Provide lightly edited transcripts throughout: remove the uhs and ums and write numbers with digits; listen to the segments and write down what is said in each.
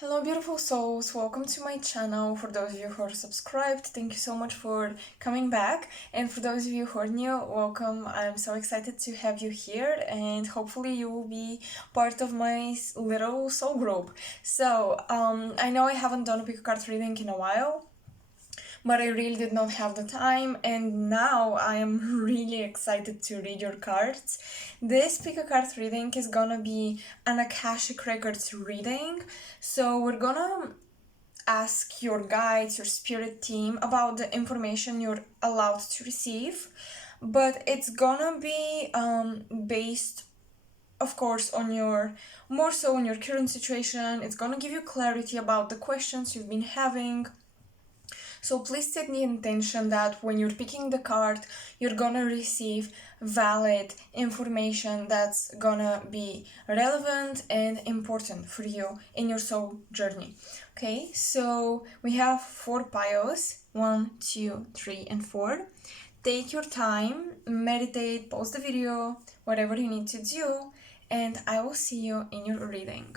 Hello beautiful souls, welcome to my channel. For those of you who are subscribed, thank you so much for coming back, and for those of you who are new, welcome. I'm so excited to have you here, and hopefully you will be part of my little soul group. So I know I haven't done a pick a card reading in a while, but I really did not have the time, and now I am really excited to read your cards. This pick a card reading is gonna be an Akashic Records reading, so we're gonna ask your guides, your spirit team about the information you're allowed to receive, but it's gonna be based, of course, on your more so on your current situation. It's gonna give you clarity about the questions you've been having. So please set the intention that when you're picking the card, you're gonna receive valid information that's gonna be relevant and important for you in your soul journey. Okay, so we have 4 piles, 1, 2, 3, and 4. Take your time, meditate, pause the video, whatever you need to do, and I will see you in your reading.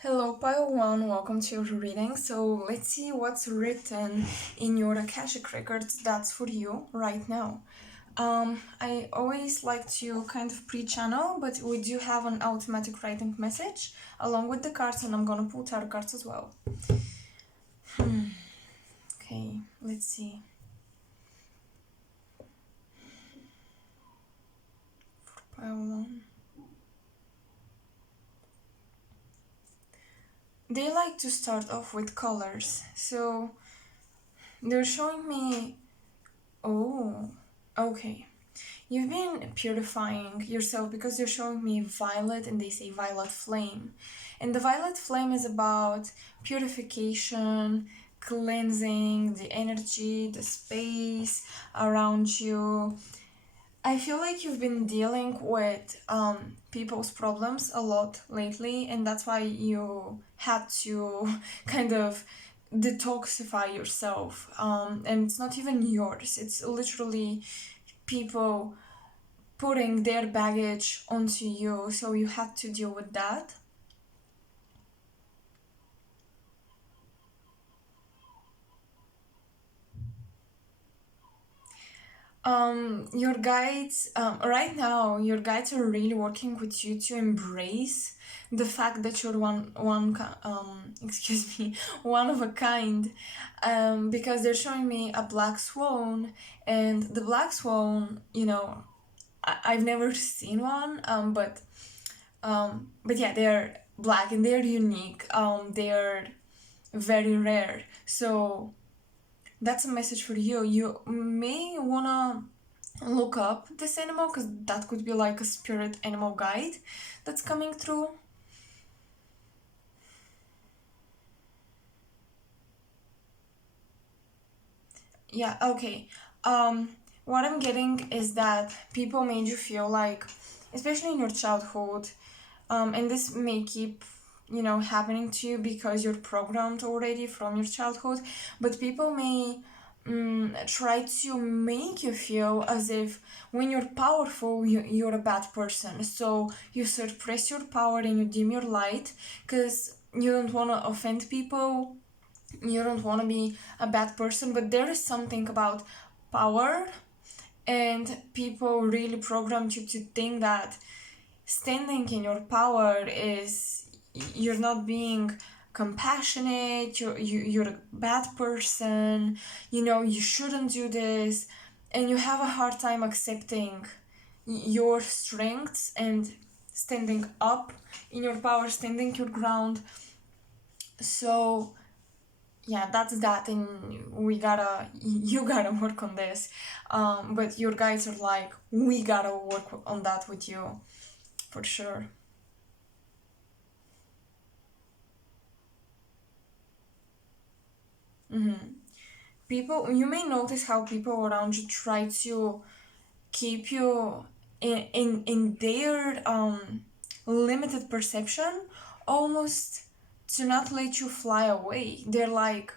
Hello pile 1, welcome to your reading. So let's see what's written in your Akashic records that's for you right now. I always like to kind of pre-channel, but we do have an automatic writing message along with the cards, and I'm gonna pull tarot cards as well. Okay, let's see. For pile 1. They like to start off with colors, so they're showing me, oh, okay. You've been purifying yourself because they're showing me violet, and they say violet flame. And the violet flame is about purification, cleansing the energy, the space around you. I feel like you've been dealing with people's problems a lot lately, and that's why you had to kind of detoxify yourself. And it's not even yours, it's literally people putting their baggage onto you, so you had to deal with that. Your guides, right now, your guides are really working with you to embrace the fact that you're excuse me, one of a kind, because they're showing me a black swan, and the black swan, I've never seen one, but yeah, they're black and they're unique. They're very rare, so that's a message for you. You may wanna look up this animal, because that could be like a spirit animal guide that's coming through. Yeah, okay. What I'm getting is that people made you feel like, especially in your childhood, and this may keep happening to you because you're programmed already from your childhood, but people may try to make you feel as if when you're powerful, you're a bad person. So you suppress your power and you dim your light because you don't want to offend people, you don't want to be a bad person. But there is something about power, and people really programmed you to think that standing in your power is you're not being compassionate, you're a bad person, you shouldn't do this, and you have a hard time accepting your strengths and standing up in your power, standing your ground. So yeah, that's that, and you gotta work on this. But your guides are like, we gotta work on that with you for sure. People, you may notice how people around you try to keep you in their limited perception, almost to not let you fly away. They're like,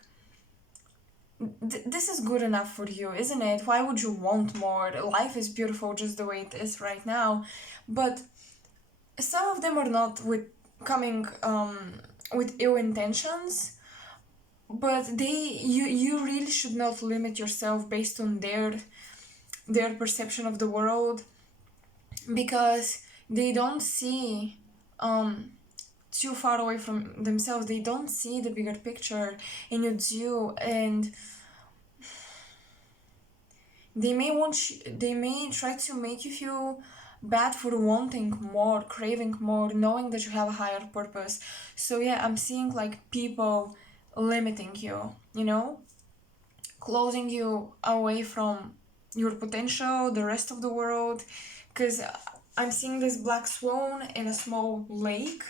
this is good enough for you, isn't it? Why would you want more? Life is beautiful just the way it is right now. But some of them are not with coming with ill intentions, but you really should not limit yourself based on their perception of the world, because they don't see too far away from themselves. They don't see the bigger picture, and you do. And they may try to make you feel bad for wanting more, craving more, knowing that you have a higher purpose. So yeah, I'm seeing like people limiting you, closing you away from your potential, the rest of the world. Because I'm seeing this black swan in a small lake,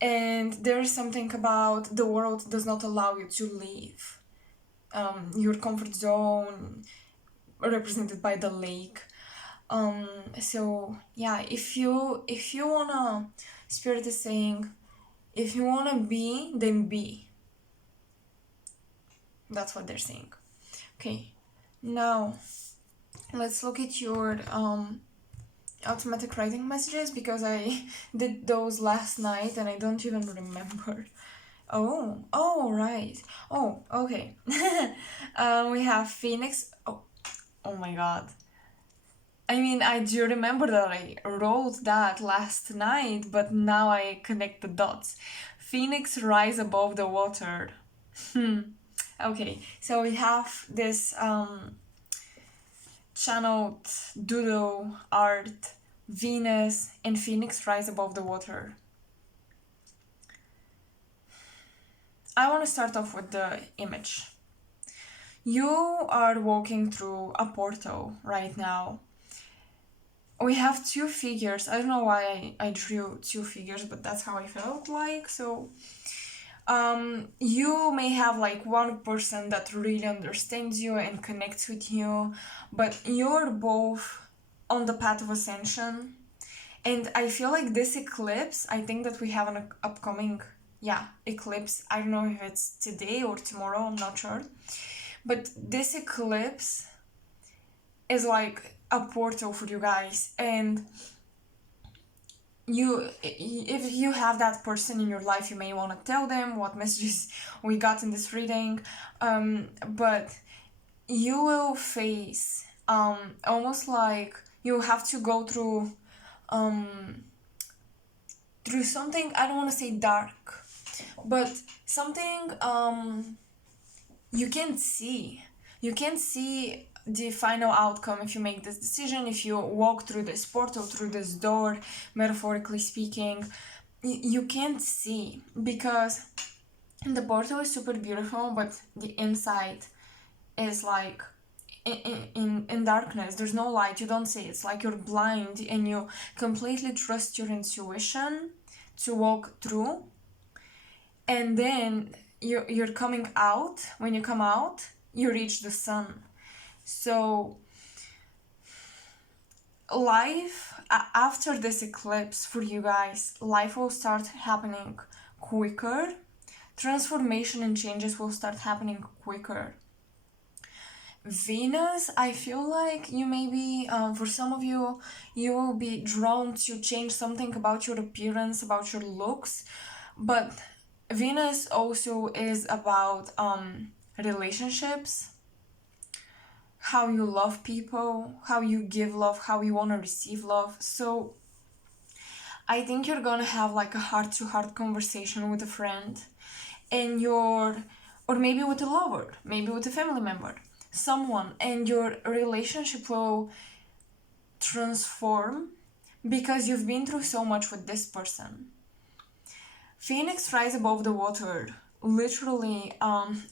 and there is something about the world does not allow you to leave your comfort zone, represented by the lake. So yeah, if you wanna, spirit is saying, if you wanna be, then be. That's what they're saying. Okay, now let's look at your automatic writing messages, because I did those last night and I don't even remember. Oh, right. Oh, okay. We have Phoenix. Oh my god. I mean, I do remember that I wrote that last night, but now I connect the dots. Phoenix rise above the water. Okay, so we have this channeled doodle art, Venus and Phoenix rise above the water. I want to start off with the image. You are walking through a portal right now. We have two figures. I don't know why I drew two figures, but that's how I felt like. So you may have like one person that really understands you and connects with you, but you're both on the path of ascension. And I feel like this eclipse, I think that we have an upcoming eclipse. I don't know if it's today or tomorrow, I'm not sure. But this eclipse is like a portal for you guys. And if you have that person in your life, you may want to tell them what messages we got in this reading. But you will face almost like you have to go through something, I don't want to say dark, but something you can't see. You can't see the final outcome if you make this decision, if you walk through this portal, through this door, metaphorically speaking. You can't see, because the portal is super beautiful, but the inside is like in darkness. There's no light, you don't see. It's like you're blind, and you completely trust your intuition to walk through. And then you're coming out. When you come out, you reach the sun. So life, after this eclipse for you guys, life will start happening quicker. Transformation and changes will start happening quicker. Venus, I feel like you may be, for some of you, you will be drawn to change something about your appearance, about your looks. But Venus also is about relationships, how you love people, how you give love, how you want to receive love. So I think you're gonna have like a heart-to-heart conversation with a friend, and or maybe with a lover, maybe with a family member, someone, and your relationship will transform because you've been through so much with this person. Phoenix rise above the water. Literally,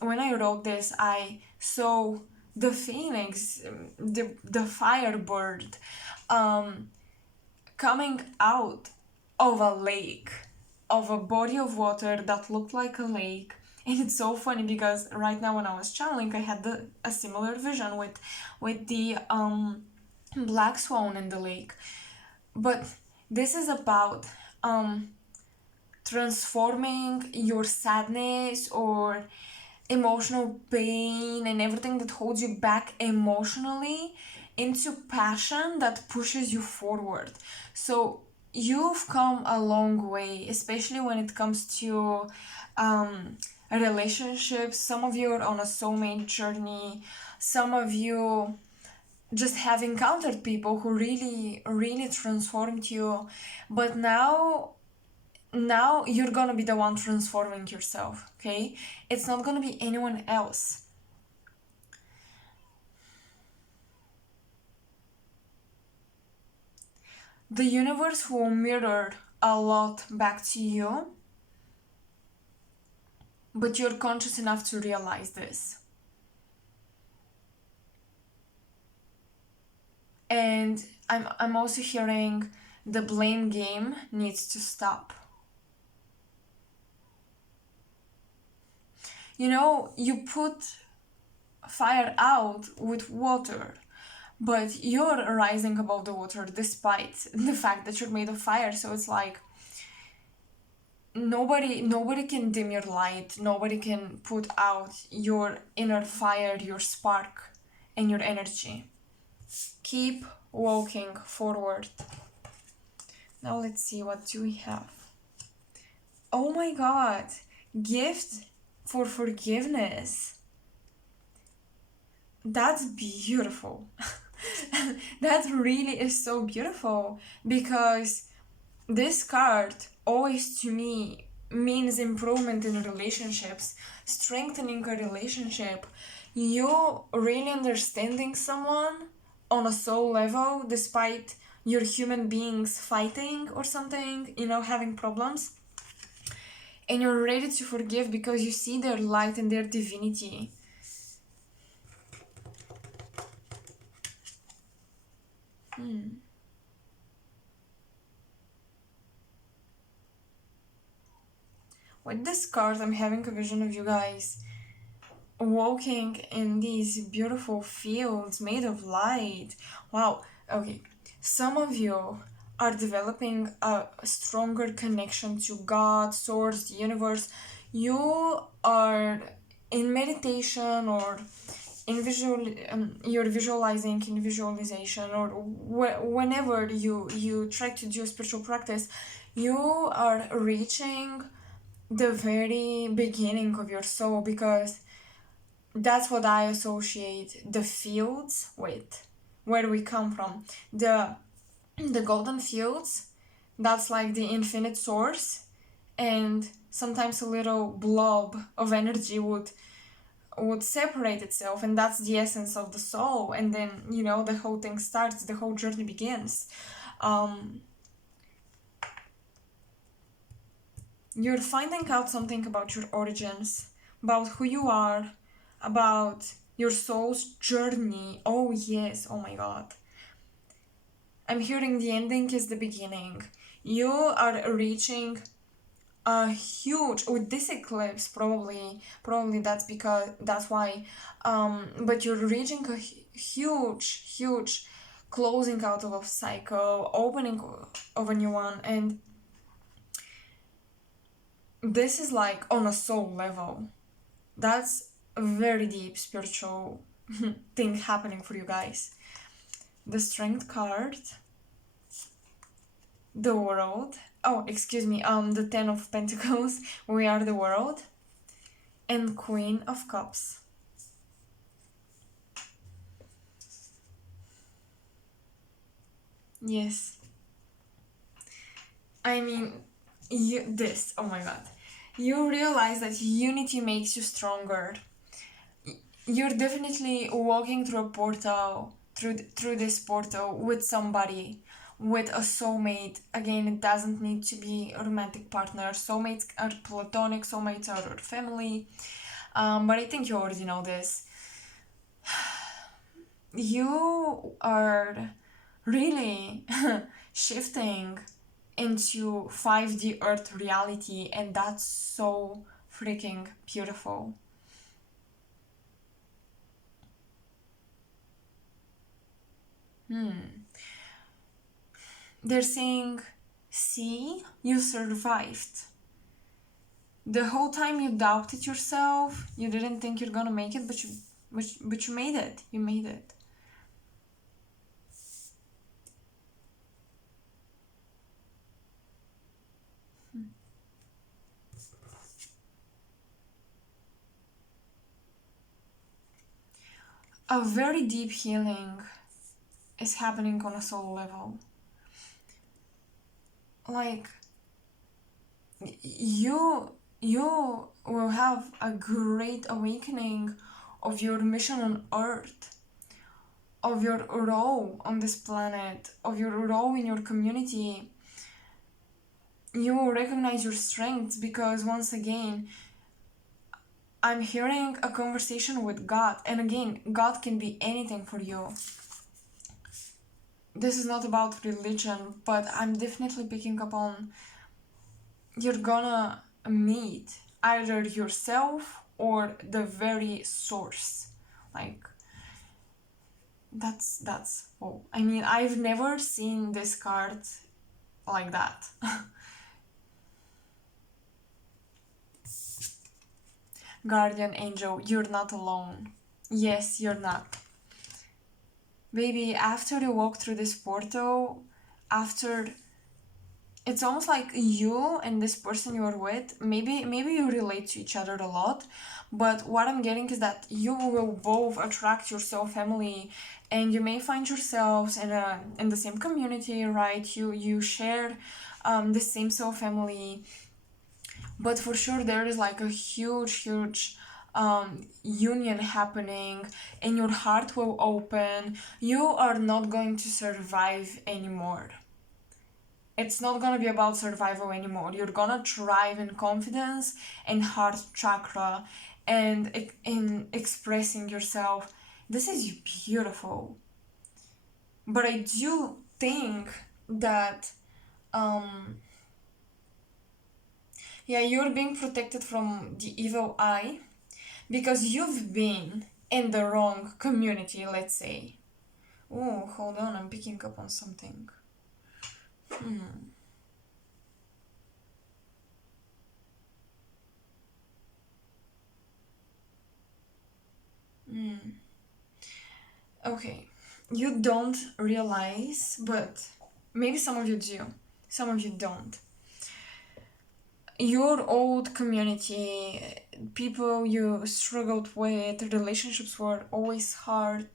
when I wrote this, I saw the phoenix, the firebird, coming out of a lake, of a body of water that looked like a lake. And it's so funny because right now when I was channeling, I had a similar vision with the black swan in the lake. But this is about transforming your sadness or emotional pain and everything that holds you back emotionally into passion that pushes you forward. So you've come a long way, especially when it comes to um, relationships. Some of you are on a soulmate journey. Some of you just have encountered people who really, really transformed you. But now you're gonna be the one transforming yourself, okay? It's not gonna be anyone else. The universe will mirror a lot back to you, but you're conscious enough to realize this. And I'm also hearing the blame game needs to stop. You know, you put fire out with water, but you're rising above the water despite the fact that you're made of fire. So it's like nobody can dim your light. Nobody can put out your inner fire, your spark, and your energy. Keep walking forward. Now let's see, what do we have? Oh my god, gift for forgiveness. That's beautiful. That really is so beautiful, because this card always to me means improvement in relationships, strengthening a relationship, you really understanding someone on a soul level despite your human beings fighting or something, you know, having problems, and you're ready to forgive because you see their light and their divinity. With this card, I'm having a vision of you guys walking in these beautiful fields made of light. Wow, okay. Some of you are developing a stronger connection to God, Source, the universe. You are in meditation or in you're visualizing in visualization, or whenever you try to do spiritual practice, you are reaching the very beginning of your soul, because that's what I associate the fields with, where we come from. The golden fields, that's like the infinite source, and sometimes a little blob of energy would separate itself, and that's the essence of the soul. And then, you know, the whole thing starts, the whole journey begins. You're finding out something about your origins, about who you are, about your soul's journey. Oh yes, oh my god. I'm hearing the ending is the beginning. You are reaching a huge, with this eclipse, probably that's why, but you're reaching a huge closing out of a cycle, opening of a new one, and this is like on a soul level. That's a very deep spiritual thing happening for you guys. The Strength card, the World, oh excuse me, the Ten of Pentacles, we are the world, and Queen of Cups. Yes, I mean, oh my god, you realize that unity makes you stronger. You're definitely walking through a portal, through this portal with somebody, with a soulmate. Again, it doesn't need to be a romantic partner. Soulmates are platonic, soulmates are family. But I think you already know this. You are really shifting into 5D Earth reality, and that's so freaking beautiful. They're saying, see, you survived. The whole time you doubted yourself, you didn't think you're gonna make it, but you made it. You made it. a very deep healing is happening on a soul level. Like, you will have a great awakening of your mission on Earth, of your role on this planet, of your role in your community. You will recognize your strengths because, once again, I'm hearing a conversation with God. And again, God can be anything for you. This is not about religion, but I'm definitely picking up on you're gonna meet either yourself or the very source. Like, that's oh, I mean, I've never seen this card like that. Guardian angel, you're not alone. Yes, you're not. Baby, after you walk through this portal, after it's almost like you and this person you're with, maybe you relate to each other a lot, but what I'm getting is that you will both attract your soul family, and you may find yourselves in the same community, right? You share the same soul family, but for sure there is like a huge union happening, and your heart will open. You are not going to survive anymore. It's not gonna be about survival anymore. You're gonna thrive in confidence and heart chakra and in expressing yourself. This is beautiful. But I do think that yeah, you're being protected from the evil eye because you've been in the wrong community, let's say. Oh, hold on, I'm picking up on something. Okay, you don't realize, but maybe some of you do, some of you don't. Your old community, people you struggled with, relationships were always hard.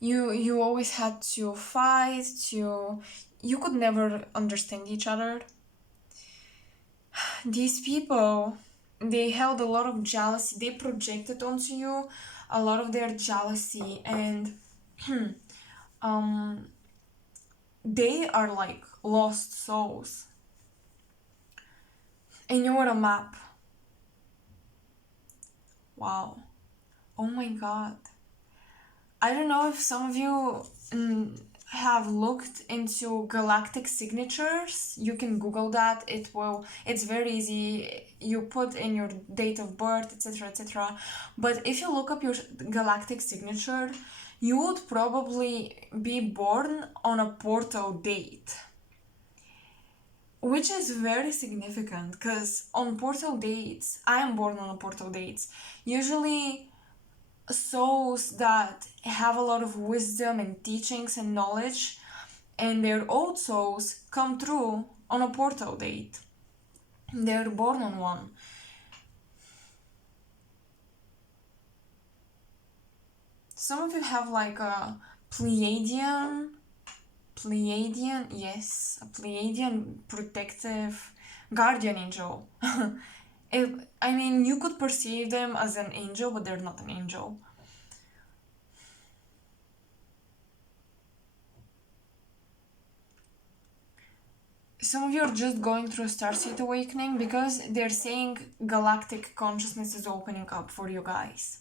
You always had to fight, you could never understand each other. These people, they held a lot of jealousy. They projected onto you a lot of their jealousy, and they are like lost souls. And you were a map. Wow. Oh my god. I don't know if some of you have looked into galactic signatures. You can Google that. It's very easy. You put in your date of birth, etc., etc. But if you look up your galactic signature, you would probably be born on a portal date, which is very significant because on portal dates, I am born on a portal dates. Usually souls that have a lot of wisdom and teachings and knowledge, and their old souls come through on a portal date. They're born on one. Some of you have like a Pleiadian, yes, a Pleiadian protective guardian angel. I mean, you could perceive them as an angel, but they're not an angel. Some of you are just going through a starseed awakening because they're saying galactic consciousness is opening up for you guys.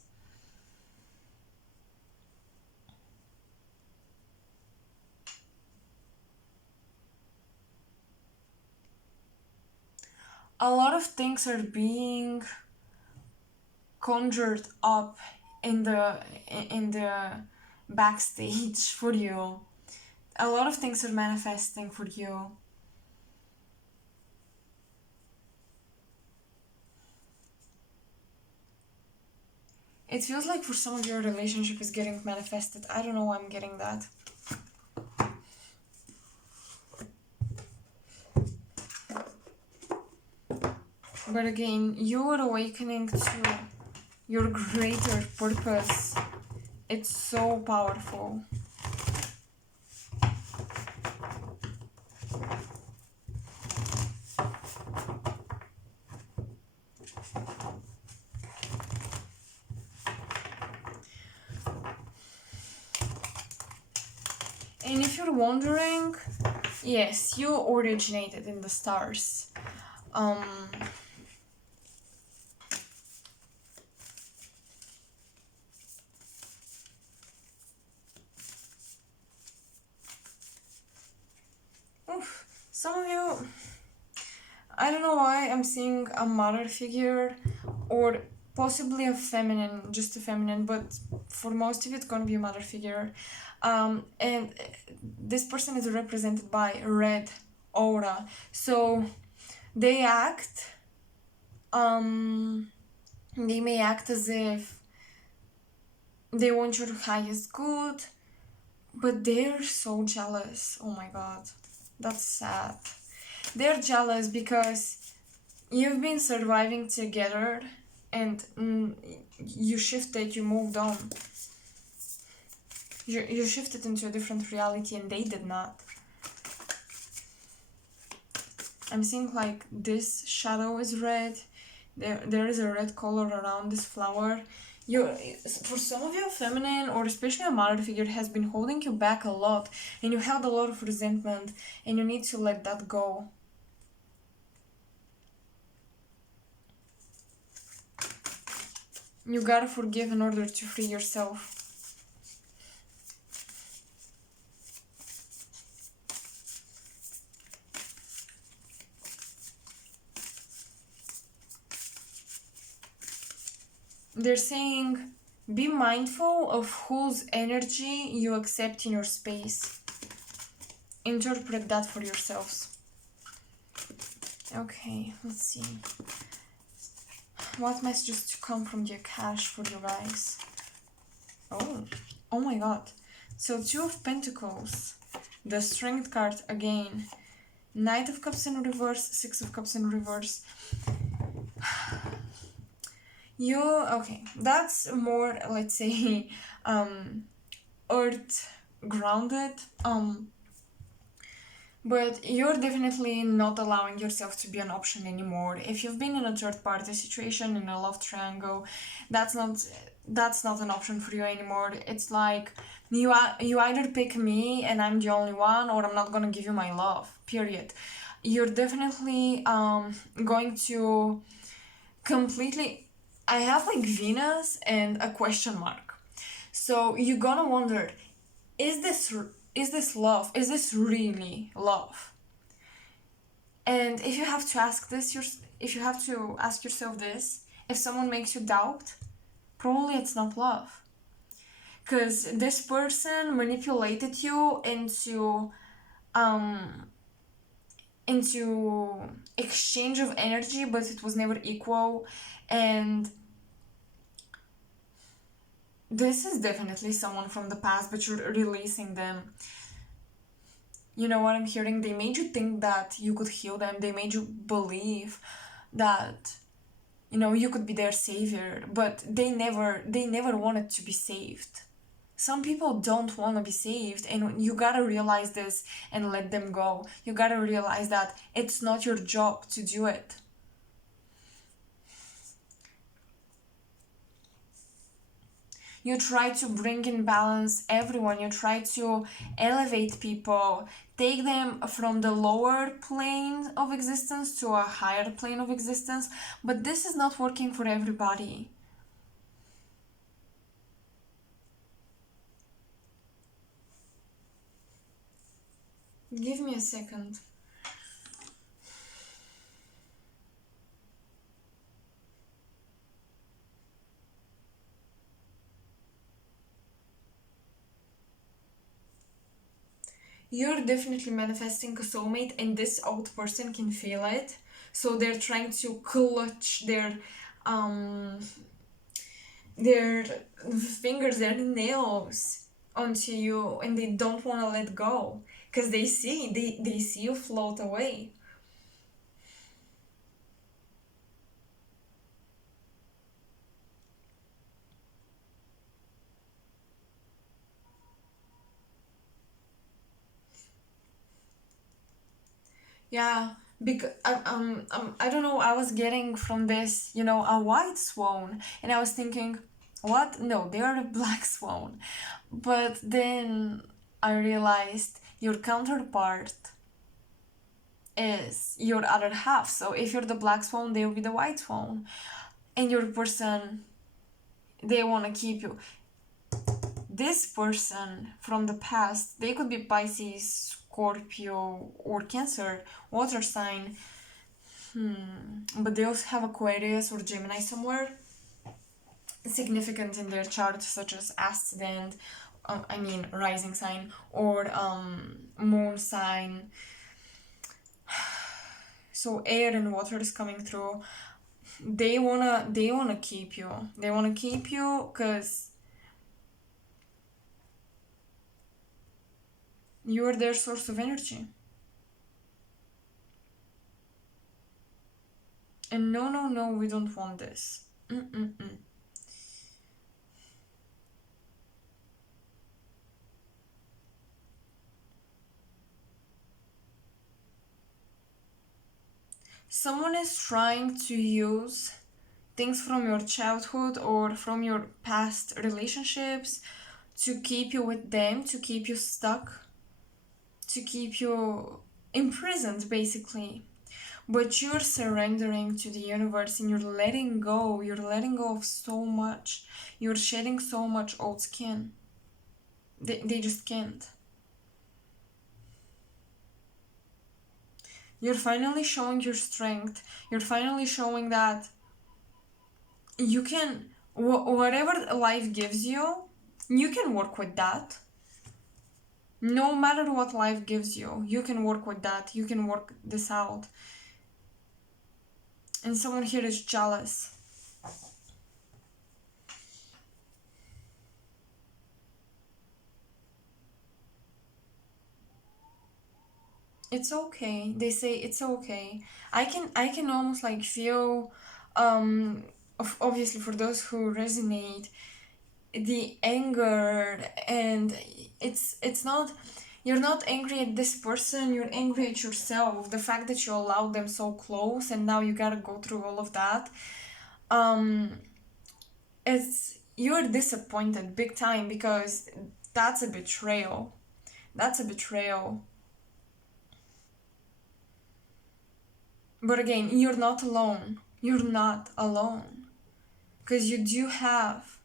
A lot of things are being conjured up in the backstage for you. A lot of things are manifesting for you. It feels like for some of your relationship is getting manifested. I don't know why I'm getting that. But again, you are awakening to your greater purpose. It's so powerful. And if you're wondering, yes, you originated in the stars. Some of you, I don't know why I'm seeing a mother figure or possibly a feminine, just a feminine, but for most of it, it's gonna be a mother figure. And this person is represented by red aura. So they act, they may act as if they want your highest good, but they're so jealous. Oh my god, that's sad. They're jealous because you've been surviving together and you shifted, you moved on. You shifted into a different reality and they did not. I'm seeing like this shadow is red. There is a red color around this flower. For some of you, feminine or especially a mother figure has been holding you back a lot, and you held a lot of resentment, and you need to let that go. You gotta forgive in order to free yourself. They're saying, be mindful of whose energy you accept in your space. Interpret that for yourselves. Okay, let's see. What messages to come from the Akashic for you guys? Oh my god. So 2 of Pentacles, the Strength card again, Knight of Cups in reverse, 6 of Cups in reverse. Okay, that's more, let's say, earth grounded, but you're definitely not allowing yourself to be an option anymore. If you've been in a third party situation, in a love triangle, that's not an option for you anymore. It's like you either pick me and I'm the only one, or I'm not gonna give you my love, period. You're definitely going to completely, I have like Venus and a question mark. So you're gonna wonder, is this love? Is this really love? And if you have to ask yourself this, if someone makes you doubt, probably it's not love. Because this person manipulated you into exchange of energy, but it was never equal. And this is definitely someone from the past, but you're releasing them. You know what I'm hearing? They made you think that you could heal them. They made you believe that, you could be their savior, but they never wanted to be saved. Some people don't want to be saved, and you gotta realize this and let them go. You gotta realize that it's not your job to do it. You try to bring in balance everyone. You try to elevate people, take them from the lower plane of existence to a higher plane of existence, but this is not working for everybody. Give me a second. You're definitely manifesting a soulmate, and this old person can feel it. So they're trying to clutch their fingers, their nails onto you, and they don't want to let go because they see you float away. Yeah, because I don't know. I was getting from this, a white swan, and I was thinking, what? No, they are a black swan. But then I realized your counterpart is your other half. So if you're the black swan, they will be the white swan, and your person, they want to keep you. This person from the past, they could be Pisces, Scorpio, or Cancer, water sign. But they also have Aquarius or Gemini somewhere significant in their chart, such as ascendant, rising sign, or moon sign. So air and water is coming through. They wanna keep you. They wanna keep you because you are their source of energy. And no, no, no, we don't want this. Mm-mm-mm. Someone is trying to use things from your childhood or from your past relationships to keep you with them, to keep you stuck, to keep you imprisoned, basically. But you're surrendering to the universe and you're letting go. You're letting go of so much. You're shedding so much old skin. They just can't. You're finally showing your strength. You're finally showing that you can, whatever life gives you, you can work with that. No matter what life gives you, you can work with that. You can work this out. And someone here is jealous. It's okay. They say it's okay. I can almost like feel, obviously for those who resonate, the anger. And it's not, you're not angry at this person, you're angry at yourself, the fact that you allowed them so close and now you gotta go through all of that. um it's, you're disappointed big time because that's a betrayal. That's a betrayal. But again, you're not alone. You're not alone, because you do have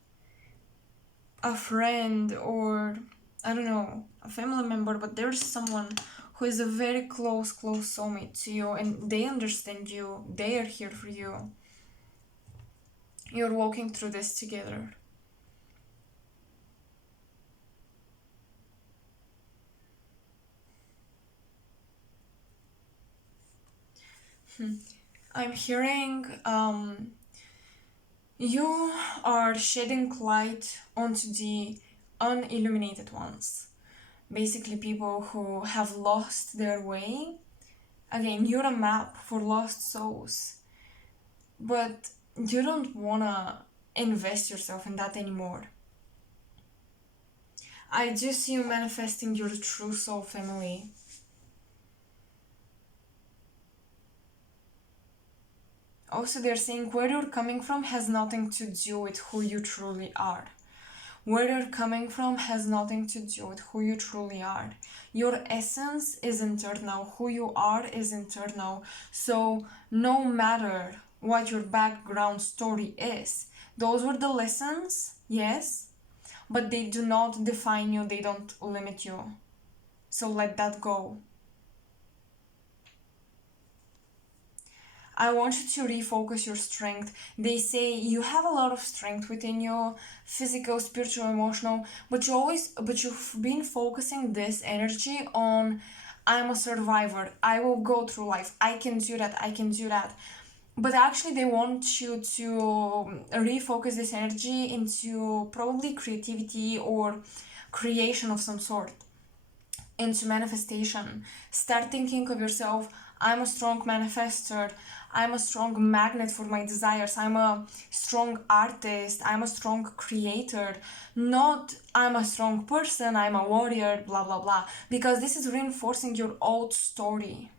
a friend, or I don't know, a family member, but there's someone who is a very close soulmate to you, and they understand you. They are here for you. You're walking through this together. I'm hearing you are shedding light onto the unilluminated ones. Basically, people who have lost their way. Again, you're a map for lost souls, but you don't wanna invest yourself in that anymore. I do see you manifesting your true soul family. Also, they're saying where you're coming from has nothing to do with who you truly are. Where you're coming from has nothing to do with who you truly are. Your essence is internal. Who you are is internal. So, no matter what your background story is, those were the lessons, yes, but they do not define you, they don't limit you. So, let that go. I want you to refocus your strength. They say you have a lot of strength within you, physical, spiritual, emotional, but you've been focusing this energy on, I'm a survivor. I will go through life. I can do that. I can do that. But actually, they want you to refocus this energy into probably creativity or creation of some sort, into manifestation. Start thinking of yourself, I'm a strong manifester. I'm a strong magnet for my desires. I'm a strong artist. I'm a strong creator. Not I'm a strong person. I'm a warrior, blah, blah, blah. Because this is reinforcing your old story.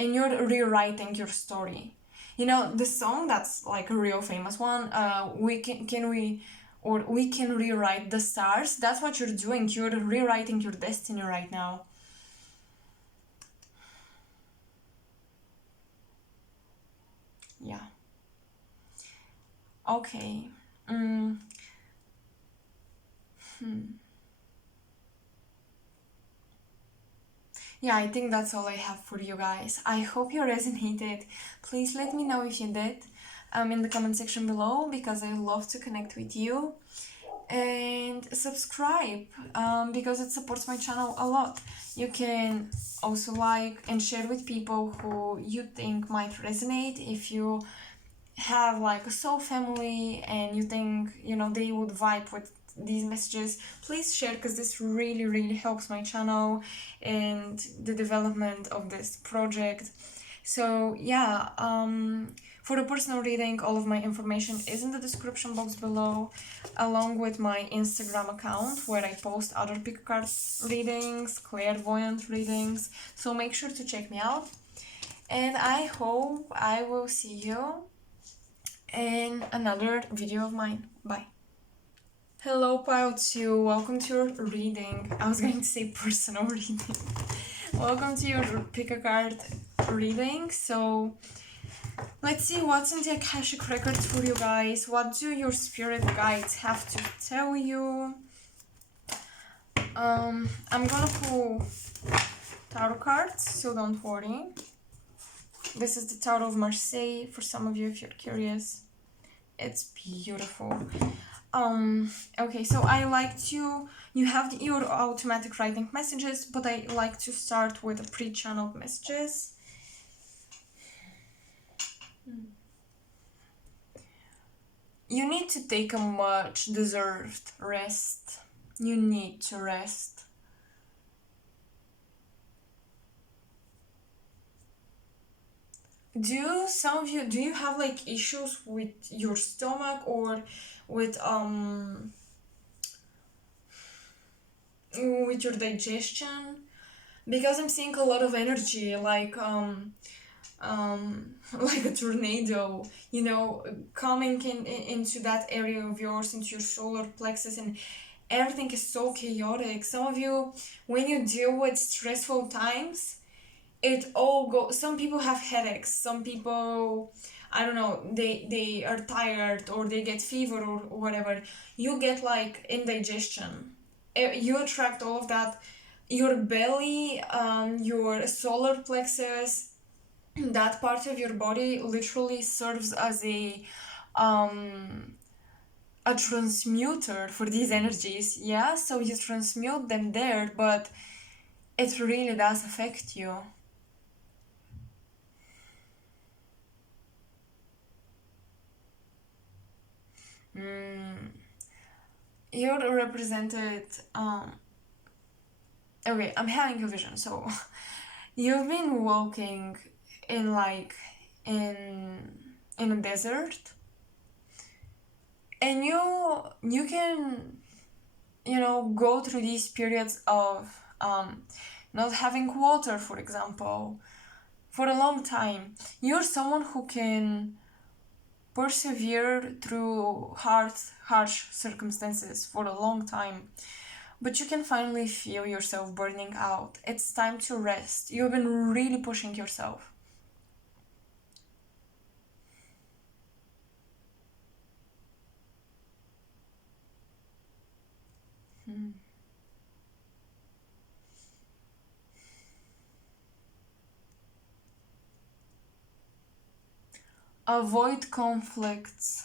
and you're rewriting your story. You know, the song that's like a real famous one, we can rewrite the stars. That's what you're doing. You're rewriting your destiny right now. Yeah. Okay. Mm. Yeah, I think that's all I have for you guys. I hope you resonated. Please let me know if you did in the comment section below, because I love to connect with you. And subscribe because it supports my channel a lot. You can also like and share with people who you think might resonate. If you have like a soul family and you think, you know, they would vibe with these messages, please share, because this really helps my channel and the development of this project. So yeah, for the personal reading, all of my information is in the description box below, along with my Instagram account where I post other pick card readings, clairvoyant readings, so make sure to check me out. And I hope I will see you in another video of mine. Bye. Hello, Pile 2. Welcome to your reading. I was going to say personal reading. Welcome to your pick a card reading. So let's see what's in the Akashic records for you guys. What do your spirit guides have to tell you? I'm gonna pull tarot cards, so don't worry. This is the Tarot of Marseille for some of you if you're curious. It's beautiful. Okay, so I like to, you have your automatic writing messages, but I like to start with the pre-channeled messages. You need to take a much deserved rest. You need to rest. Do some of you, do you have like issues with your stomach or with your digestion? Because I'm seeing a lot of energy, like like a tornado, you know, coming into that area of yours, into your solar plexus, and everything is so chaotic. Some of you, when you deal with stressful times, it all goes. Some people have headaches, some people, I don't know, they are tired, or they get fever or whatever. You get like indigestion. You attract all of that. Your belly, your solar plexus, that part of your body literally serves as a transmuter for these energies. Yeah, so you transmute them there, but it really does affect you. You're represented, okay, I'm having a vision. So you've been walking in like in a desert, and you can, you know, go through these periods of not having water, for example, for a long time. You're someone who can persevere through harsh circumstances for a long time, but you can finally feel yourself burning out. It's time to rest. You've been really pushing yourself. Avoid conflicts.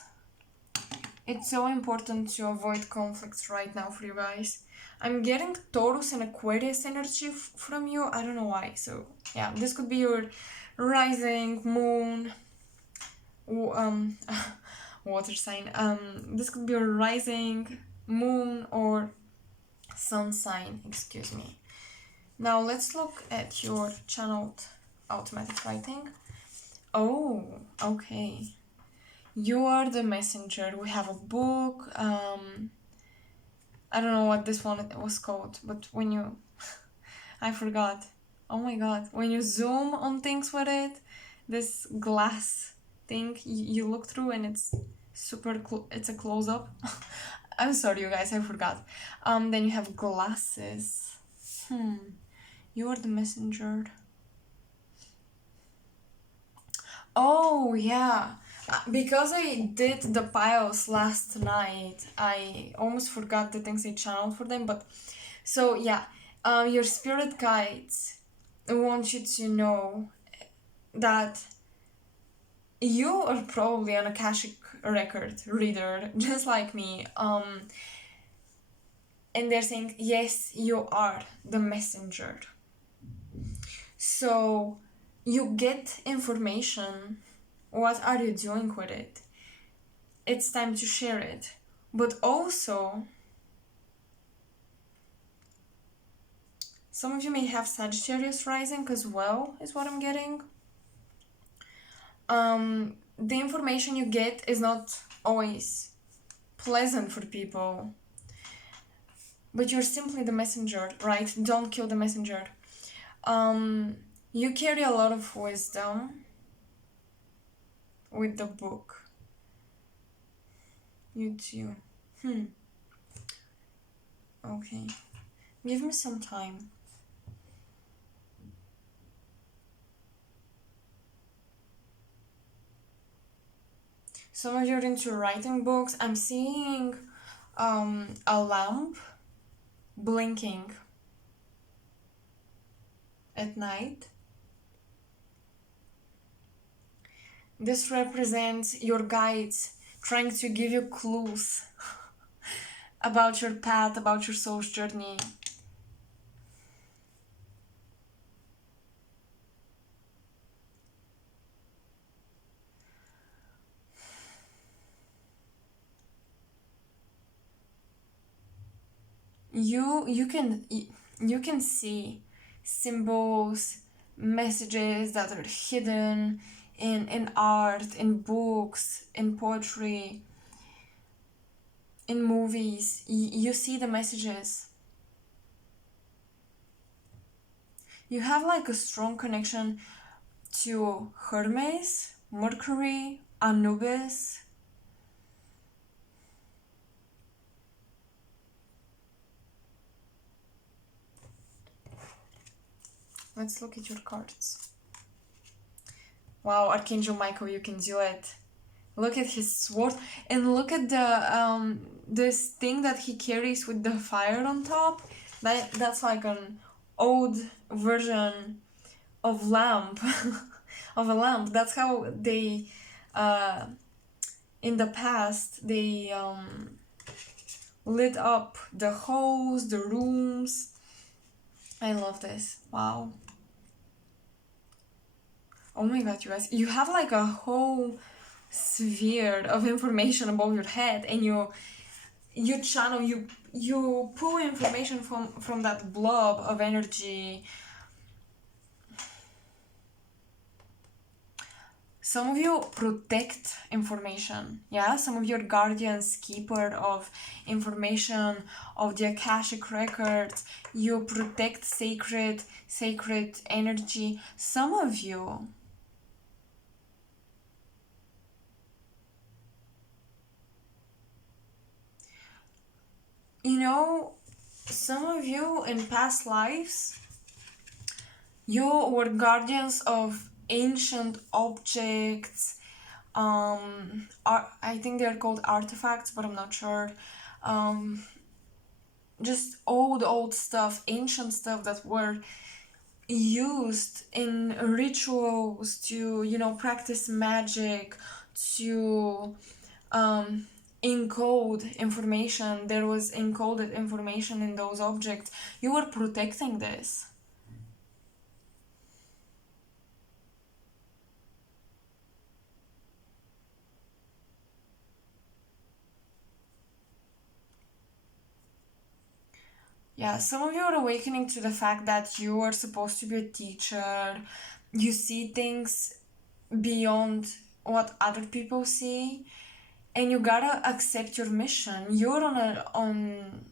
It's so important to avoid conflicts right now for you guys. I'm getting Taurus and Aquarius energy from you. I don't know why. So yeah, this could be your rising, moon, water sign. This could be your rising, moon, or sun sign. Excuse me. Now let's look at your channeled automatic writing. Oh, okay. You are the messenger. We have a book. I don't know what this one was called, but when you... I forgot. Oh my god, when you zoom on things with it, this glass thing you look through and it's it's a close up. I'm sorry, you guys, I forgot. Then you have glasses. You are the messenger. Oh, yeah. Because I did the piles last night, I almost forgot the things I channeled for them. But so, yeah, your spirit guides want you to know that you are probably an Akashic record reader, just like me. And they're saying, yes, you are the messenger. So you get information. What are you doing with it? It's time to share it. But also, some of you may have Sagittarius rising as well, is what I'm getting. The information you get is not always pleasant for people, but you're simply the messenger, right? Don't kill the messenger. You carry a lot of wisdom with the book. You do. Okay. Give me some time. Some of you are into writing books. I'm seeing a lamp blinking at night. This represents your guides trying to give you clues about your path, about your soul's journey. You can see symbols, messages that are hidden in art, in books, in poetry, in movies. You see the messages. You have like a strong connection to Hermes, Mercury, Anubis. Let's look at your cards. Wow, Archangel Michael, you can do it. Look at his sword and look at the this thing that he carries with the fire on top. That's like an old version of lamp of a lamp. That's how they in the past they lit up the halls, the rooms. I love this. Wow. Oh my god, you guys, you have like a whole sphere of information above your head, and you channel, you pull information from that blob of energy. Some of you protect information, yeah? Some of your guardians, keeper of information, of the Akashic records. You protect sacred energy. Some of you, you know, some of you in past lives, you were guardians of ancient objects. I think they're called artifacts, but I'm not sure. Just old stuff, ancient stuff that were used in rituals to, you know, practice magic, to encode information. There was encoded information in those objects. You were protecting this. Yeah, some of you are awakening to the fact that you are supposed to be a teacher. You see things beyond what other people see. and you gotta accept your mission. You're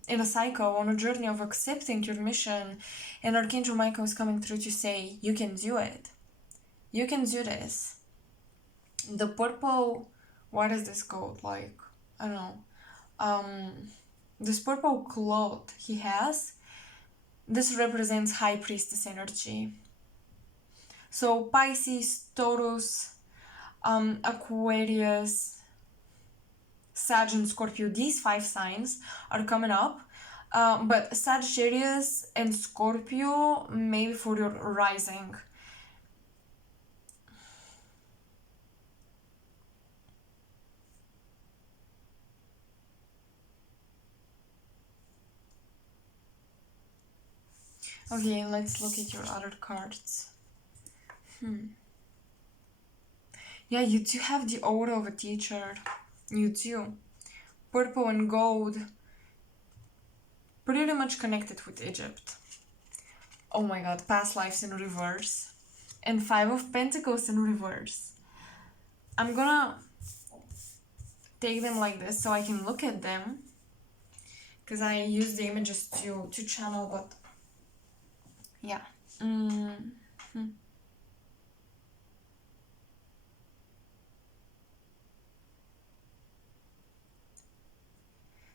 in a cycle, on a journey of accepting your mission, and Archangel Michael is coming through to say, you can do it. You can do this. The purple, what is this called? Like, I don't know. This purple cloth he has, this represents High Priestess energy. So Pisces, Taurus, Aquarius, Sag and Scorpio, these 5 signs are coming up. But Sagittarius and Scorpio, maybe for your rising. Okay, let's look at your other cards. Yeah, you do have the aura of a teacher. You do. Purple and gold. Pretty much connected with Egypt. Oh my god, past lives in reverse. And 5 of Pentacles in reverse. I'm gonna take them like this so I can look at them. Because I use the images to channel, but yeah.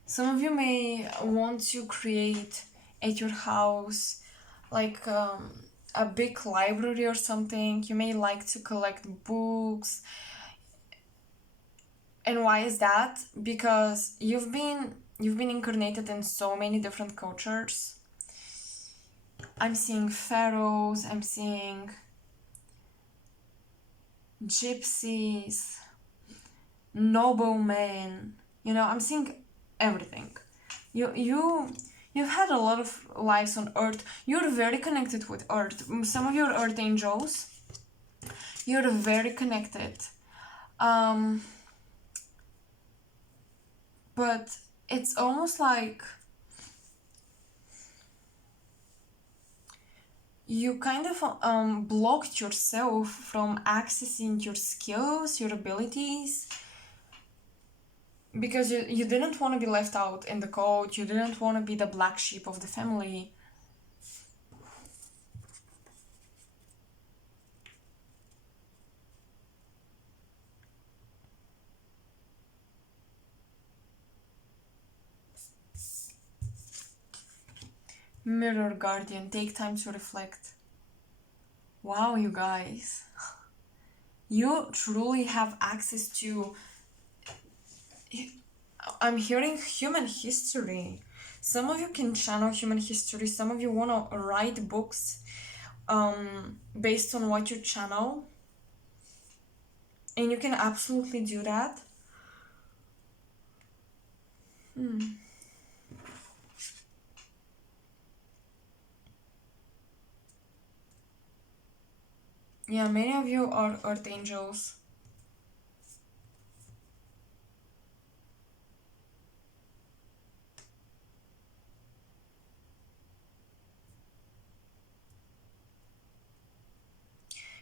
Some of you may want to create at your house like a big library or something. You may like to collect books. And why is that? Because you've been incarnated in so many different cultures. I'm seeing pharaohs, I'm seeing gypsies, noblemen, I'm seeing everything. You've had a lot of lives on Earth. You're very connected with Earth. Some of your Earth angels, you're very connected. But it's almost like you kind of blocked yourself from accessing your skills, your abilities, because you didn't want to be left out in the cold. You didn't want to be the black sheep of the family. Mirror guardian, take time to reflect. Wow, you guys. You truly have access to... I'm hearing human history. Some of you can channel human history. Some of you want to write books based on what you channel. And you can absolutely do that. Yeah, many of you are earth angels.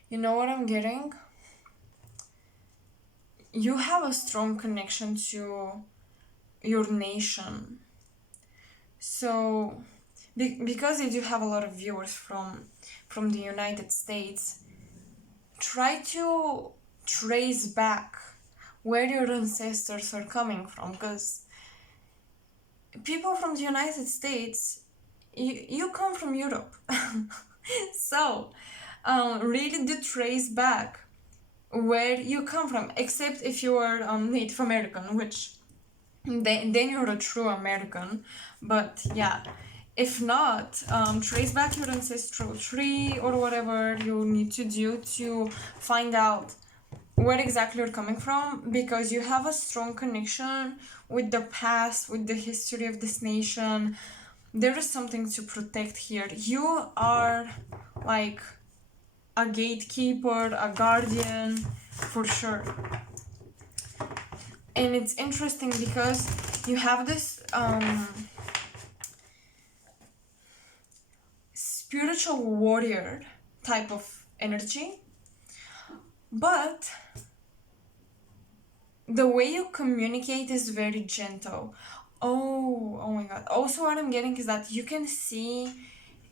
You know what I'm getting? You have a strong connection to your nation. So, because you do have a lot of viewers from the United States, try to trace back where your ancestors are coming from, because people from the United States, you come from Europe. So, really do trace back where you come from, except if you are Native American, which then you're a true American. But yeah, if not, trace back your ancestral tree or whatever you need to do to find out where exactly you're coming from, because you have a strong connection with the past, with the history of this nation. There is something to protect here. You are like a gatekeeper, a guardian, for sure. And it's interesting because you have this spiritual warrior type of energy, but the way you communicate is very gentle. Oh my god. Also, what I'm getting is that you can see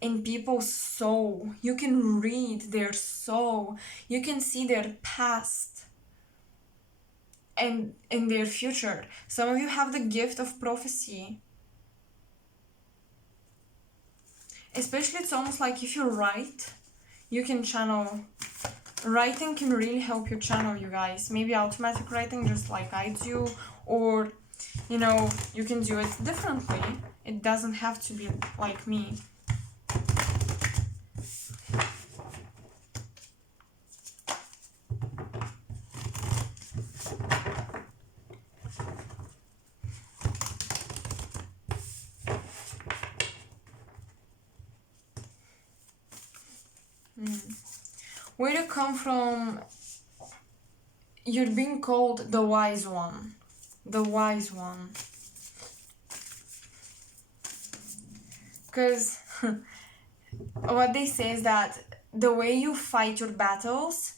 in people's soul, you can read their soul, you can see their past and in their future. Some of you have the gift of prophecy. Especially, it's almost like if you write, you can channel. Writing can really help you channel, you guys. Maybe automatic writing just like I do, or you know, you can do it differently. It doesn't have to be like me. Where you come from, you're being called the wise one. The wise one. Because what they say is that the way you fight your battles,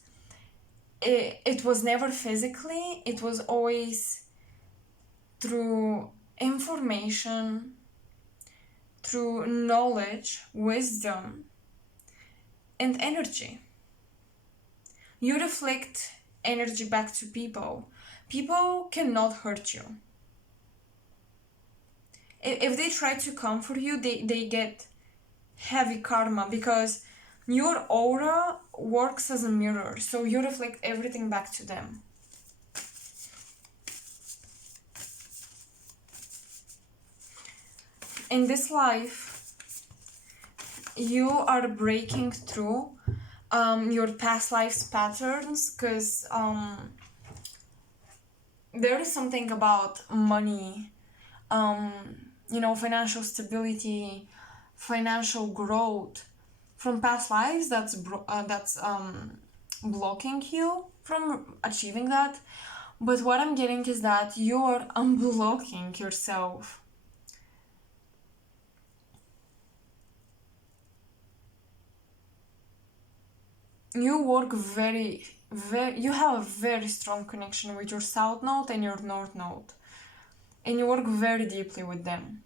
it was never physically, it was always through information, through knowledge, wisdom, and energy. You reflect energy back to people. People cannot hurt you. If they try to come for you, they get heavy karma, because your aura works as a mirror, so you reflect everything back to them. In this life, you are breaking through your past lives patterns, because there is something about money, you know, financial stability, financial growth from past lives that's blocking you from achieving that. But what I'm getting is that you are unblocking yourself. You work you have a very strong connection with your south node and your north node, and you work very deeply with them,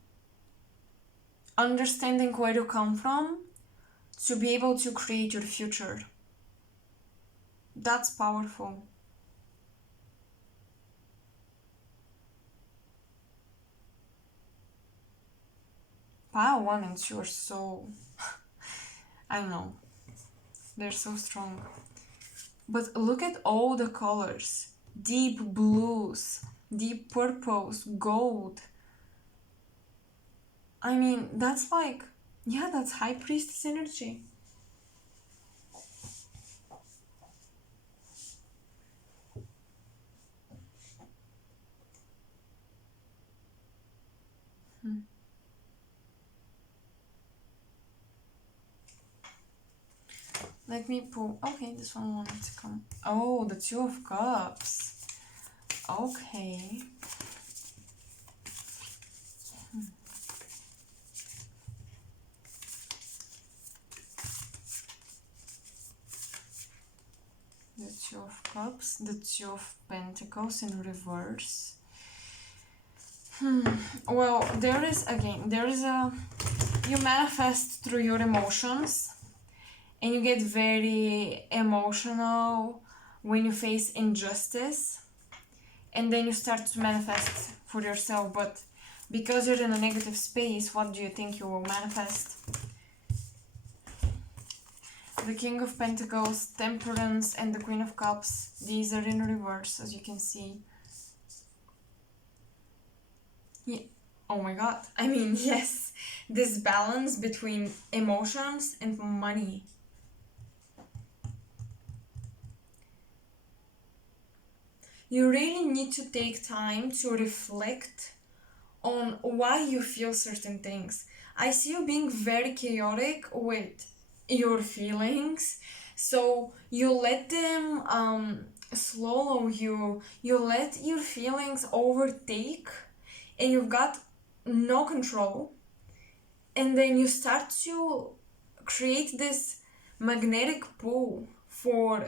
understanding where you come from to be able to create your future. That's powerful. Pile 1 and 2 are so I don't know, they're so strong. But look at all the colors. Deep blues, deep purples, gold. I mean, that's like, yeah, that's High Priestess energy. Let me pull. Okay, this one wanted to come. Oh, the Two of Cups. Okay. The Two of Cups, the Two of Pentacles in reverse. Well, there is a... You manifest through your emotions, and you get very emotional when you face injustice, and then you start to manifest for yourself. But because you're in a negative space, what do you think you will manifest? The King of Pentacles, Temperance, and the Queen of Cups. These are in reverse, as you can see. Yeah. Oh my god. I mean, yes. This balance between emotions and money. You really need to take time to reflect on why you feel certain things. I see you being very chaotic with your feelings, so you let them swallow you. You let your feelings overtake, and you've got no control. And then you start to create this magnetic pull for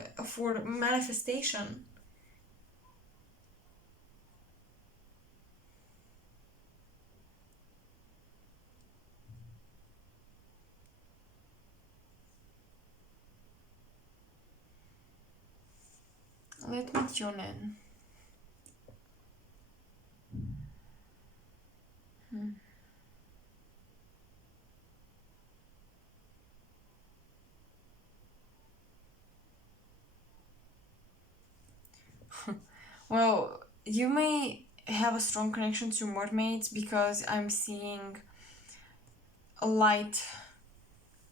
manifestation. let me tune in. Well, you may have a strong connection to mermaids because I'm seeing a light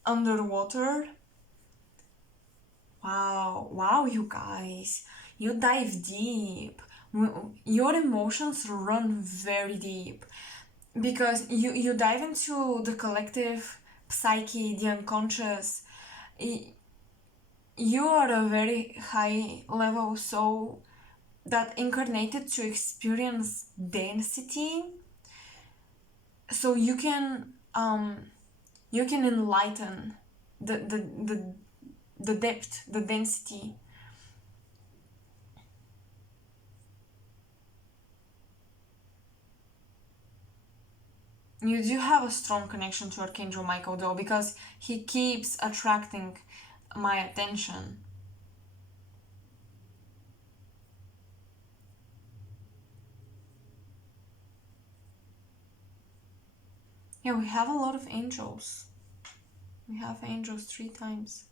underwater. Wow, wow, you guys, you dive deep. Your emotions run very deep because you dive into the collective psyche, the unconscious. You are a very high level soul that incarnated to experience density, so you can enlighten the depth, the density. You do have a strong connection to Archangel Michael though, because he keeps attracting my attention. Yeah, we have a lot of angels. We have angels 3 times.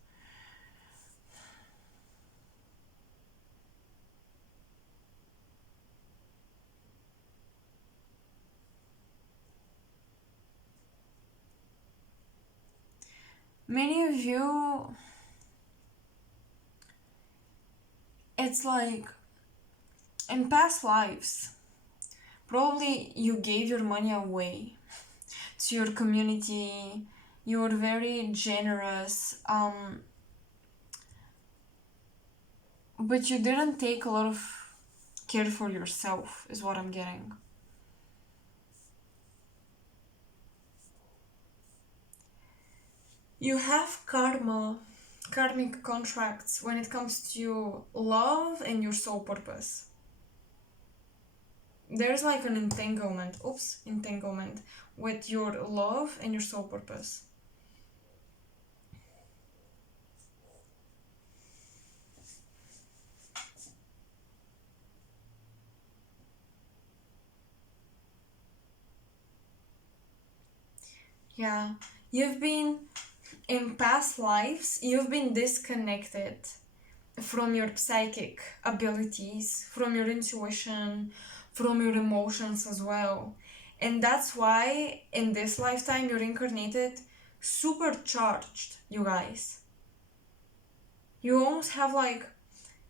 Many of you, it's like in past lives, probably you gave your money away to your community. You were very generous, but you didn't take a lot of care for yourself, is what I'm getting. You have karmic contracts when it comes to love and your soul purpose. There's like an entanglement with your love and your soul purpose. Yeah, you've been in past lives, you've been disconnected from your psychic abilities, from your intuition, from your emotions as well. And that's why in this lifetime you're incarnated supercharged, you guys. You almost have like,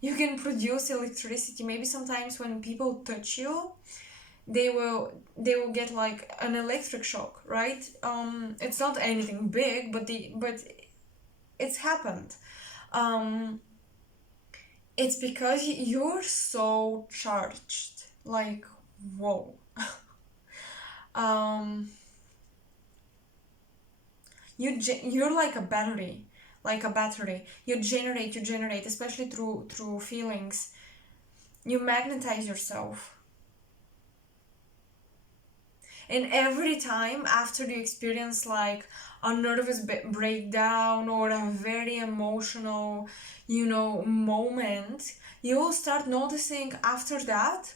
you can produce electricity. Maybe sometimes when people touch you, they will get like an electric shock, right? It's not anything big, but it's happened. Um, it's because you're so charged. Like, whoa. um, you're like a battery, You generate, especially through feelings. You magnetize yourself. And every time after you experience like a nervous breakdown or a very emotional, moment, you will start noticing after that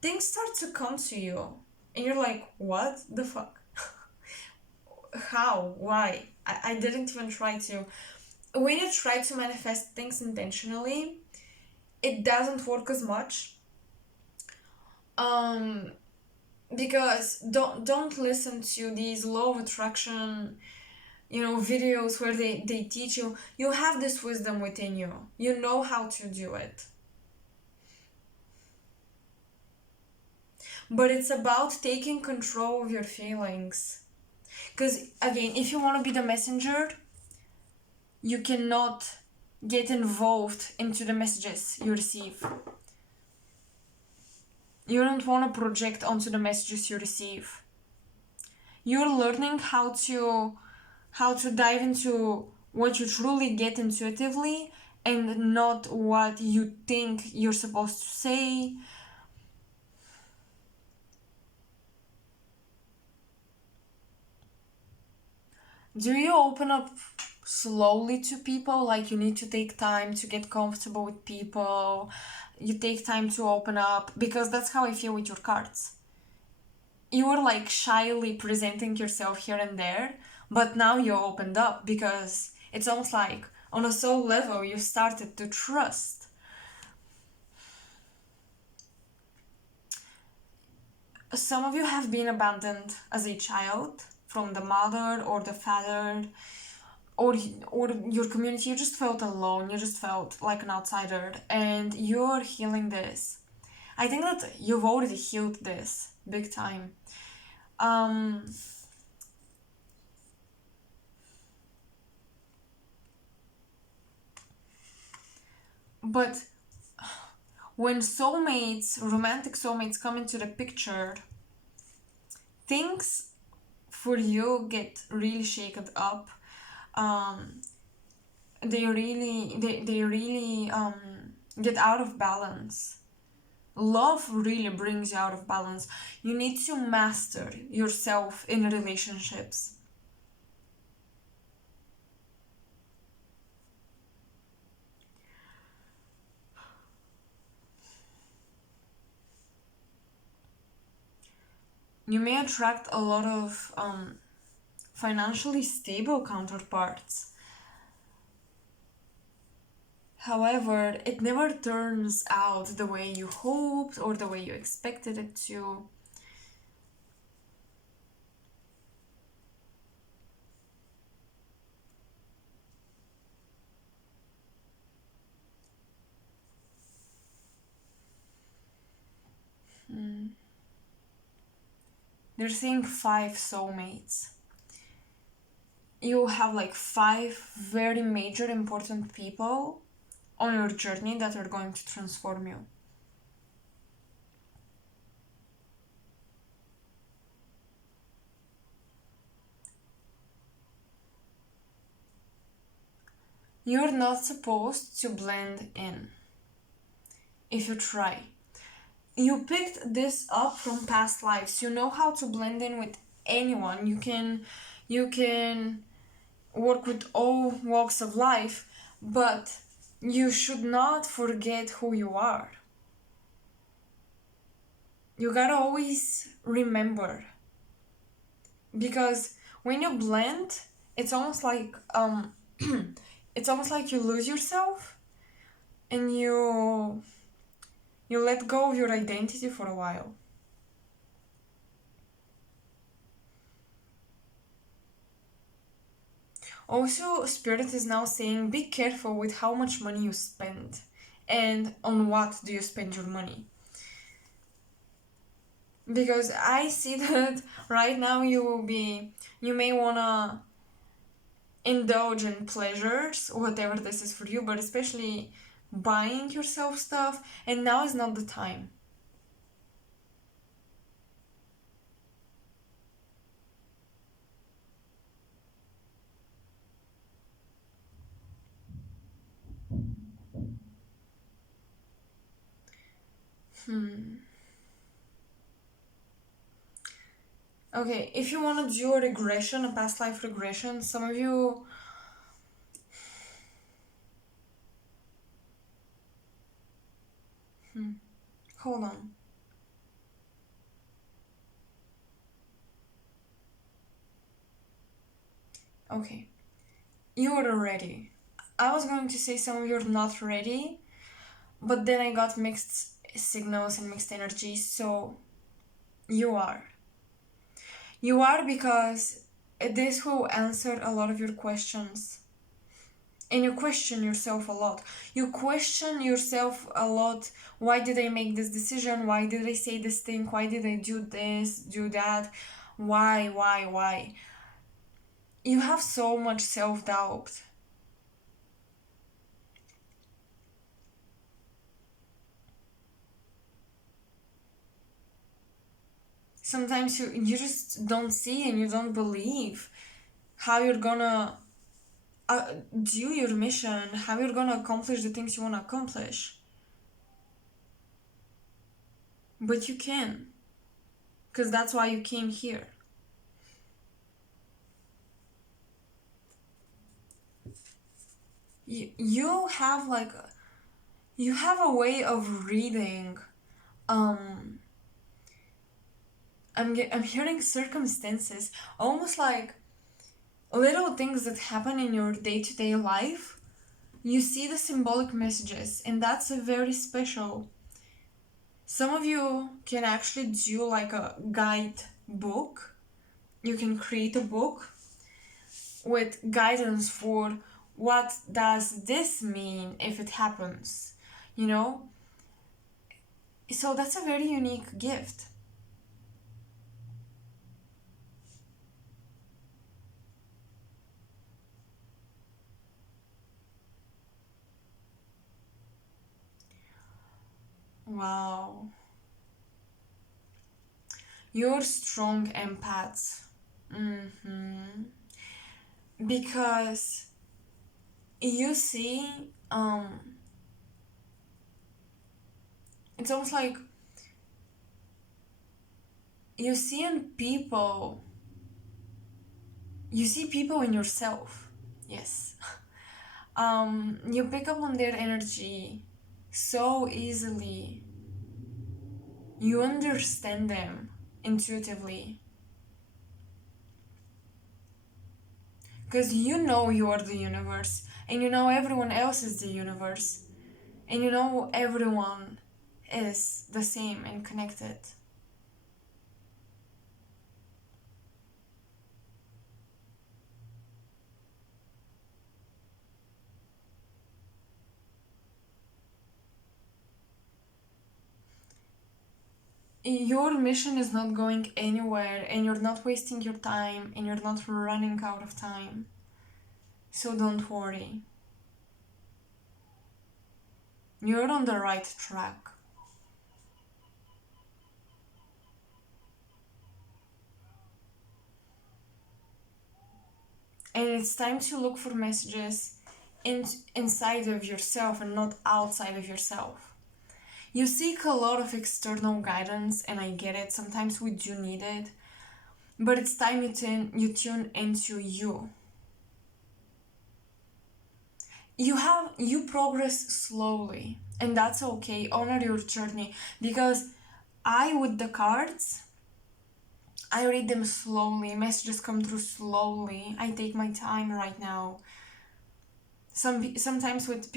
things start to come to you. And you're like, what the fuck? How? Why? I didn't even try to. When you try to manifest things intentionally, it doesn't work as much. Um, because don't listen to these law of attraction videos where they teach you have this wisdom within you, you know how to do it, but it's about taking control of your feelings. Because again, if you want to be the messenger, you cannot get involved into the messages you receive. You don't want to project onto the messages you receive. You're learning how to dive into what you truly get intuitively and not what you think you're supposed to say. Do you open up slowly to people? Like you need to take time to get comfortable with people. You take time to open up because that's how I feel with your cards. You were like shyly presenting yourself here and there, but now you opened up because it's almost like on a soul level you started to trust. Some of you have been abandoned as a child from the mother or the father or your community. You just felt alone, you just felt like an outsider, and you're healing this. I think that you've already healed this big time. um but when soulmates, romantic soulmates, come into the picture, things for you get really shaken up. um they really get out of balance. Love really brings you out of balance. You need to master yourself in relationships. You may attract a lot of financially stable counterparts. However, it never turns out the way you hoped or the way you expected it to. They're saying 5 soulmates. You have like 5 very major important people on your journey that are going to transform you. You're not supposed to blend in if you try. You picked this up from past lives. You know how to blend in with anyone. You can work with all walks of life, but you should not forget who you are. You gotta always remember, because when you blend, it's almost like it's almost like you lose yourself and you let go of your identity for a while. Also, Spirit is now saying be careful with how much money you spend and on what do you spend your money. Because I see that right now you may wanna indulge in pleasures, whatever this is for you, but especially buying yourself stuff, and now is not the time. Okay, if you want to do a regression, a past life regression, some of you. Hold on. Okay. You are ready. I was going to say some of you are not ready, but then I got mixed signals and mixed energies, so you are. You are, because this will answer a lot of your questions. And you question yourself a lot. You question yourself a lot. Why did I make this decision? Why did I say this thing? Why did I do this, do that? Why? You have so much self-doubt. Sometimes you just don't see and you don't believe how you're gonna do your mission, how you're gonna accomplish the things you want to accomplish. But you can, because that's why you came here. you have like you have a way of reading. um I'm hearing circumstances, almost like little things that happen in your day-to-day life. You see the symbolic messages, and that's a very special. Some of you can actually do like a guide book. You can create a book with guidance for what does this mean if it happens, you know? So that's a very unique gift. Wow. You're strong empaths. Mm-hmm. Because you see, it's almost like you see in people, you see people in yourself. Yes. You pick up on their energy so easily. You understand them intuitively. Because you know you are the universe, and you know everyone else is the universe, and you know everyone is the same and connected. Your mission is not going anywhere, and you're not wasting your time, and you're not running out of time. So don't worry. You're on the right track. And it's time to look for messages inside of yourself and not outside of yourself. You seek a lot of external guidance, and I get it. Sometimes we do need it. But it's time you tune into you. You progress slowly, and that's okay. Honor your journey, because with the cards, I read them slowly. Messages come through slowly. I take my time right now. Sometimes with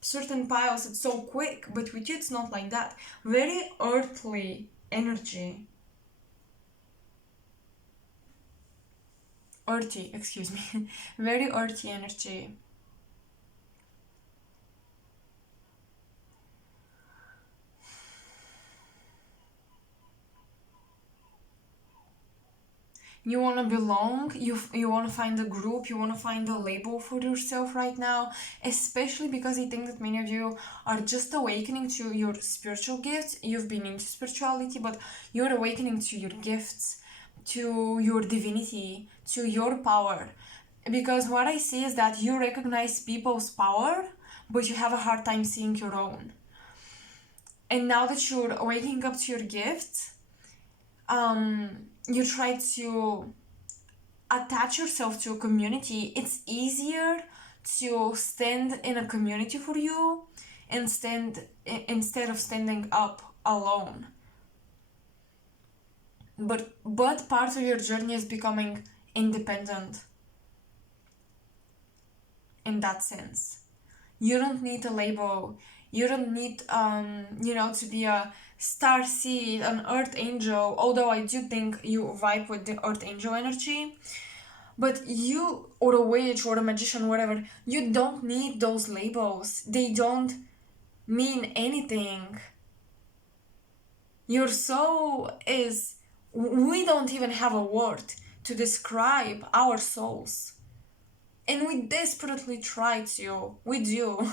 certain piles it's so quick, but with you it's not like that. Very earthly energy. Earthy, excuse me. Very earthy energy. You want to belong, you want to find a group, you want to find a label for yourself right now, especially because I think that many of you are just awakening to your spiritual gifts. You've been into spirituality, but you're awakening to your gifts, to your divinity, to your power. Because what I see is that you recognize people's power, but you have a hard time seeing your own. And now that you're waking up to your gifts, you try to attach yourself to a community. It's easier to stand in a community for you and instead of standing up alone. But part of your journey is becoming independent in that sense. You don't need a label. You don't need to be a star seed, an earth angel, although I do think you vibe with the earth angel energy. But you, or a witch, or a magician, whatever, you don't need those labels. They don't mean anything. Your soul is. We don't even have a word to describe our souls. And we desperately try to. We do.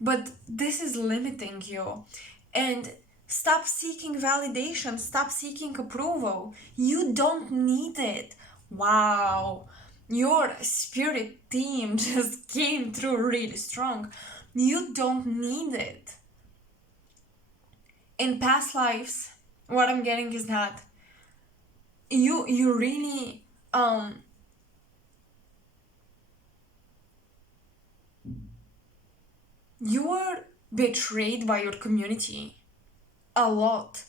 But this is limiting you. And stop seeking validation. Stop seeking approval. You don't need it. Wow. Your spirit team just came through really strong. You don't need it. In past lives, what I'm getting is that you really you were betrayed by your community a lot.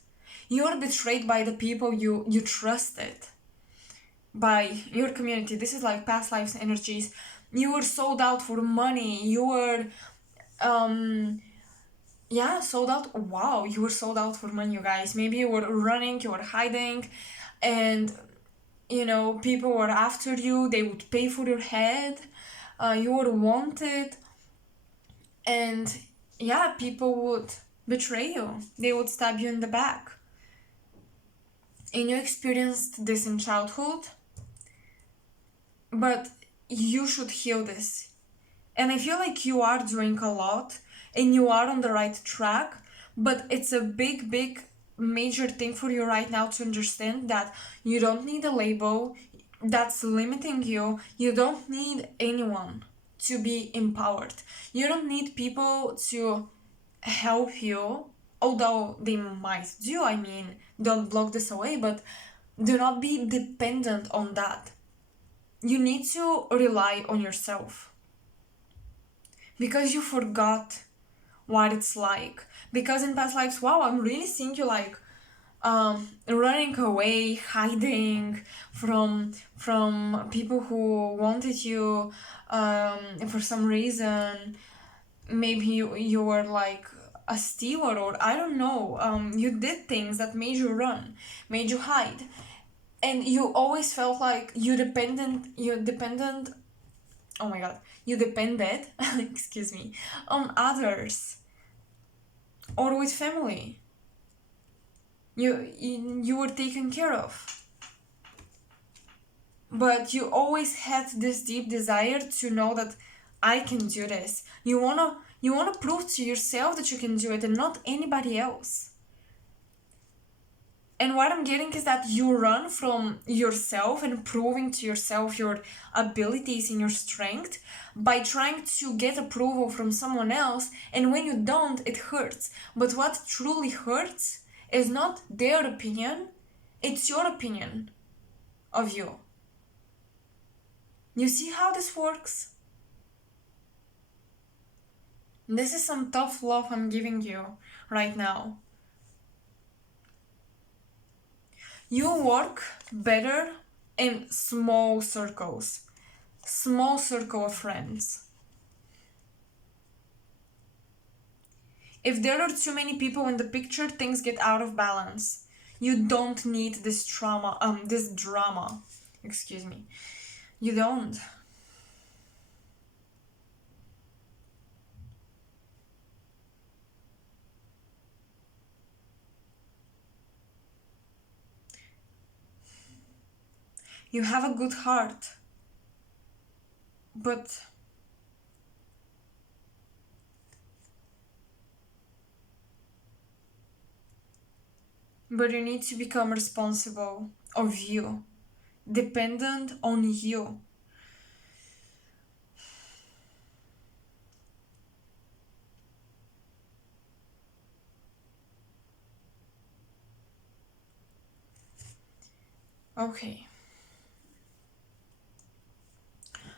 You were betrayed by the people you trusted, by your community. This is like past lives energies. You were sold out for money. You were sold out. Wow, you were sold out for money, you guys. Maybe you were running, you were hiding, and people were after you. They would pay for your head. You were wanted, and people would betray you. They would stab you in the back. And you experienced this in childhood, but you should heal this. And I feel like you are doing a lot and you are on the right track, but it's a big, big, major thing for you right now to understand that you don't need a label that's limiting you. You don't need anyone to be empowered. You don't need people to help you, although they might do. I mean, don't block this away, but do not be dependent on that. You need to rely on yourself. Because you forgot what it's like. Because in past lives, wow, I'm really seeing you like running away, hiding from people who wanted you for some reason. Maybe you were like a stealer, or I don't know. You did things that made you run, made you hide, and you always felt like you depended oh my god, you depended excuse me, on others or with family. You were taken care of, but you always had this deep desire to know that I can do this. You wanna prove to yourself that you can do it and not anybody else. And what I'm getting is that you run from yourself and proving to yourself your abilities and your strength by trying to get approval from someone else, and when you don't, it hurts. But what truly hurts is not their opinion, it's your opinion of you. You see how this works? This is some tough love I'm giving you right now. You work better in small circles, small circle of friends. If there are too many people in the picture, things get out of balance. You don't need this drama. Excuse me. You don't. You have a good heart, but you need to become responsible of you, dependent on you. Okay.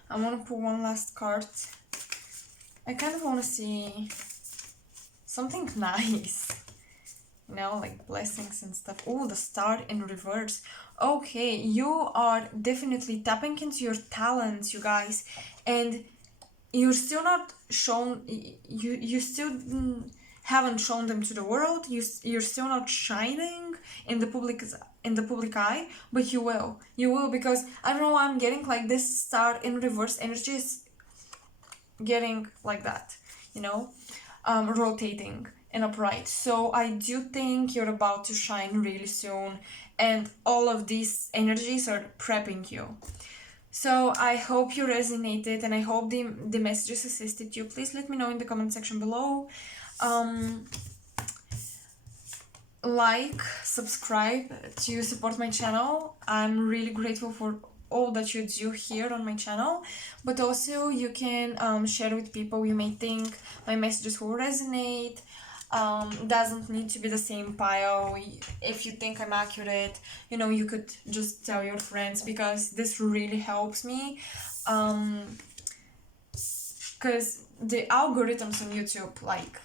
I want to pull one last card. I kind of want to see something nice. Like blessings and stuff. Oh, the star in reverse. Okay, you are definitely tapping into your talents, you guys. And you're still not shown... You still haven't shown them to the world. You're still not shining in the public eye, but you will. You will, because I don't know why I'm getting like this star in reverse energy is getting like that, rotating and upright. So I do think you're about to shine really soon, and all of these energies are prepping you. So I hope you resonated, and I hope the messages assisted you. Please let me know in the comment section below. Like, subscribe to support my channel. I'm really grateful for all that you do here on my channel, but also you can share with people you may think my messages will resonate. Doesn't need to be the same pile. If you think I'm accurate, you could just tell your friends, because this really helps me, because the algorithms on YouTube, like,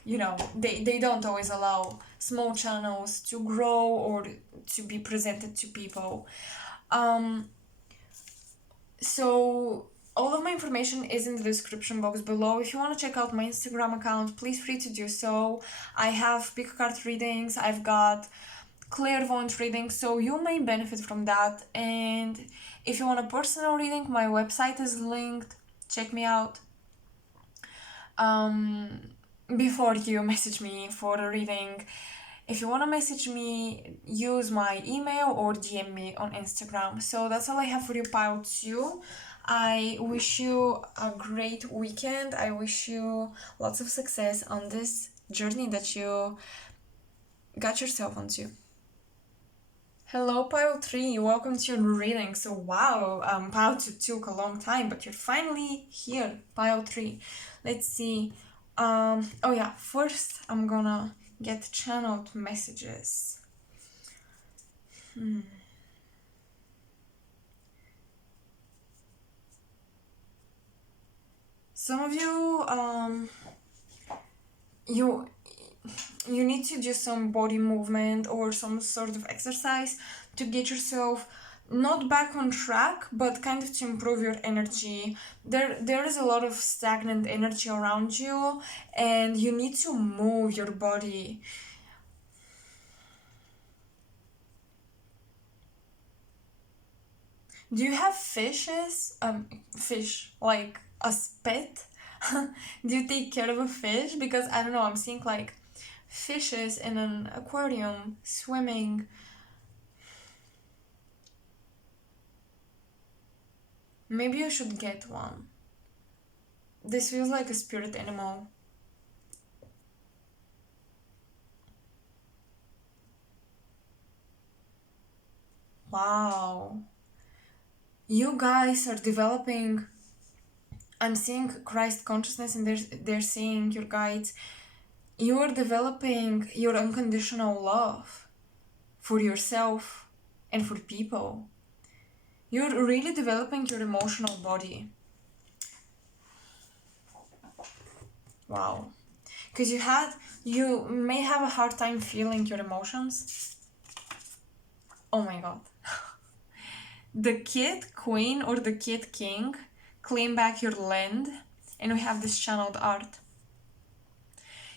they don't always allow small channels to grow or to be presented to people. So all of my information is in the description box below. If you want to check out my Instagram account, please free to do so. I have pick card readings, I've got clairvoyant readings, so you may benefit from that. And if you want a personal reading, my website is linked. Check me out before you message me for a reading. If you want to message me, use my email or DM me on Instagram. So that's all I have for you, Pile 2. I wish you a great weekend. I wish you lots of success on this journey that you got yourself onto. Hello, Pile 3. Welcome to your reading. So, wow, Pile 2 took a long time, but you're finally here, Pile 3. Let's see. Oh yeah, first I'm gonna get channeled messages. Some of you, you need to do some body movement or some sort of exercise to get yourself not back on track, but kind of to improve your energy. There is a lot of stagnant energy around you, and you need to move your body. Do you have fishes? Fish, like a pet? Do you take care of a fish? Because I don't know, I'm seeing like fishes in an aquarium swimming. Maybe you should get one. This feels like a spirit animal. Wow. You guys are developing. I'm seeing Christ consciousness, and they're seeing your guides. You are developing your unconditional love for yourself and for people. You're really developing your emotional body. Wow. Because you may have a hard time feeling your emotions. Oh my god. The Kid Queen or the Kid King, claim back your land, and we have this channeled art.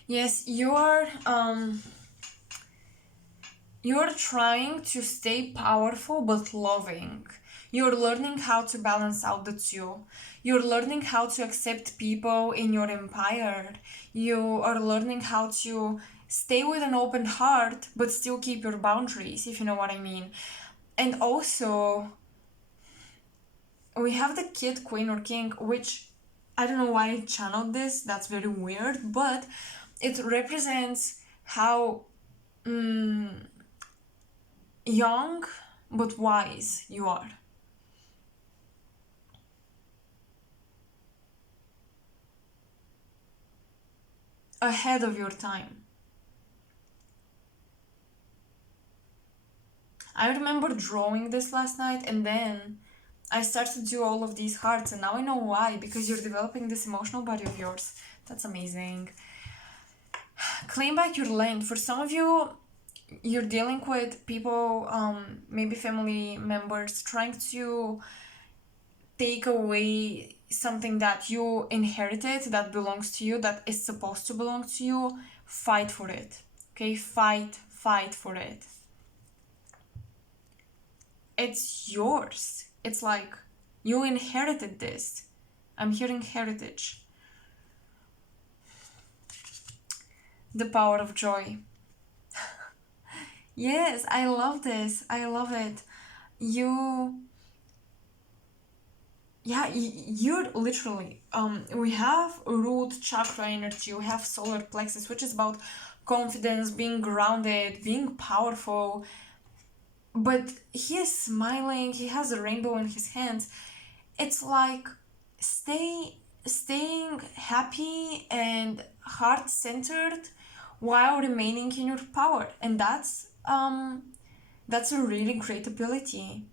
Yes, you're trying to stay powerful but loving. You're learning how to balance out the two. You're learning how to accept people in your empire. You are learning how to stay with an open heart but still keep your boundaries, if you know what I mean. And also, we have the Kid, Queen, or King, which I don't know why I channeled this. That's very weird, but it represents how young but wise you are. Ahead of your time. I remember drawing this last night, and then I started to do all of these hearts, and now I know why, because you're developing this emotional body of yours. That's amazing. Claim back your land. For some of you, you're dealing with people, maybe family members, trying to take away something that you inherited, that belongs to you, that is supposed to belong to you. Fight for it. Okay? Fight for it. It's yours. It's like you inherited this. I'm hearing heritage. The power of joy. Yes, I love this. I love it. You're literally, we have root chakra energy, we have solar plexus, which is about confidence, being grounded, being powerful. But he is smiling, he has a rainbow in his hands. It's like staying happy and heart-centered while remaining in your power. And that's a really great ability.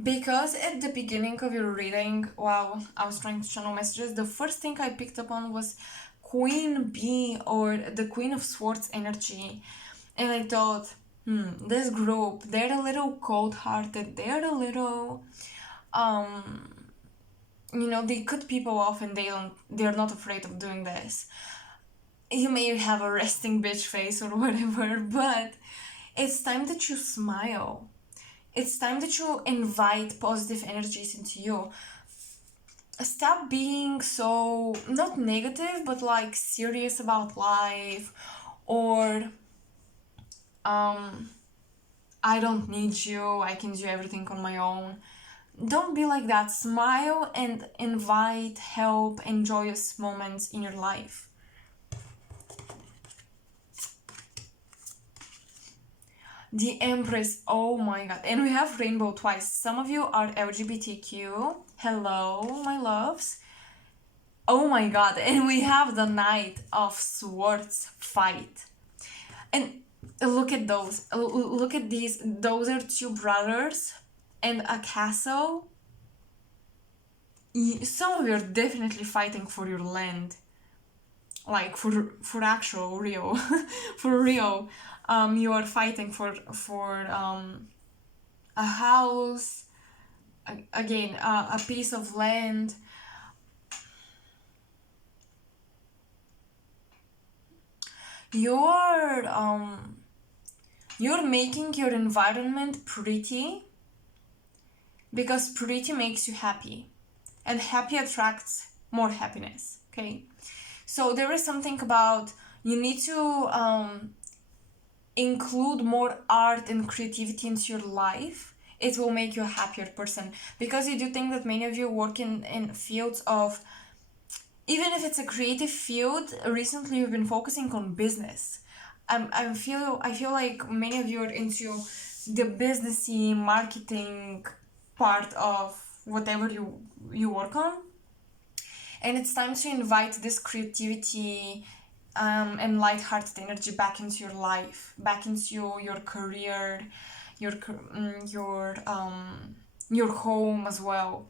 Because at the beginning of your reading, while I was trying to channel messages, the first thing I picked up on was Queen Bee or the Queen of Swords energy. And I thought, this group, they're a little cold-hearted, they're a little, they cut people off and they're not afraid of doing this. You may have a resting bitch face or whatever, but it's time that you smile. It's time that you invite positive energies into you. Stop being so, not negative, but like serious about life, or I don't need you, I can do everything on my own. Don't be like that. Smile and invite help and joyous moments in your life. The Empress, oh my god. And we have rainbow twice. Some of you are LGBTQ. Hello, my loves. Oh my god. And we have the Knight of Swords fight. And look at those. Look at these. Those are two brothers and a castle. Some of you are definitely fighting for your land. Like for actual real. For real. You are fighting for a house, again, a piece of land. You're making your environment pretty because pretty makes you happy, and happy attracts more happiness. Okay, so there is something about you need to include more art and creativity into your life. It will make you a happier person, because I do think that many of you work in fields of, even if it's a creative field, recently you've been focusing on business. I feel like many of you are into the businessy marketing part of whatever you work on, and it's time to invite this creativity and light-hearted energy back into your life, back into your career, your home as well.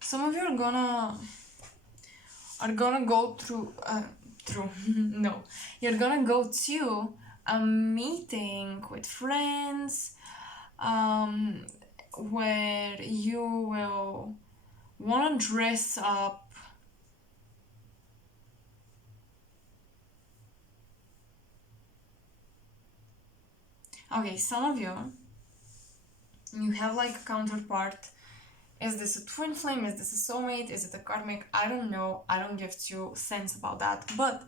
Some of you are gonna go through no, you're gonna go to a meeting with friends, where you will wanna dress up. Okay, some of you have like a counterpart. Is this a twin flame? Is this a soulmate? Is it a karmic? I don't know. I don't give 2 cents about that. But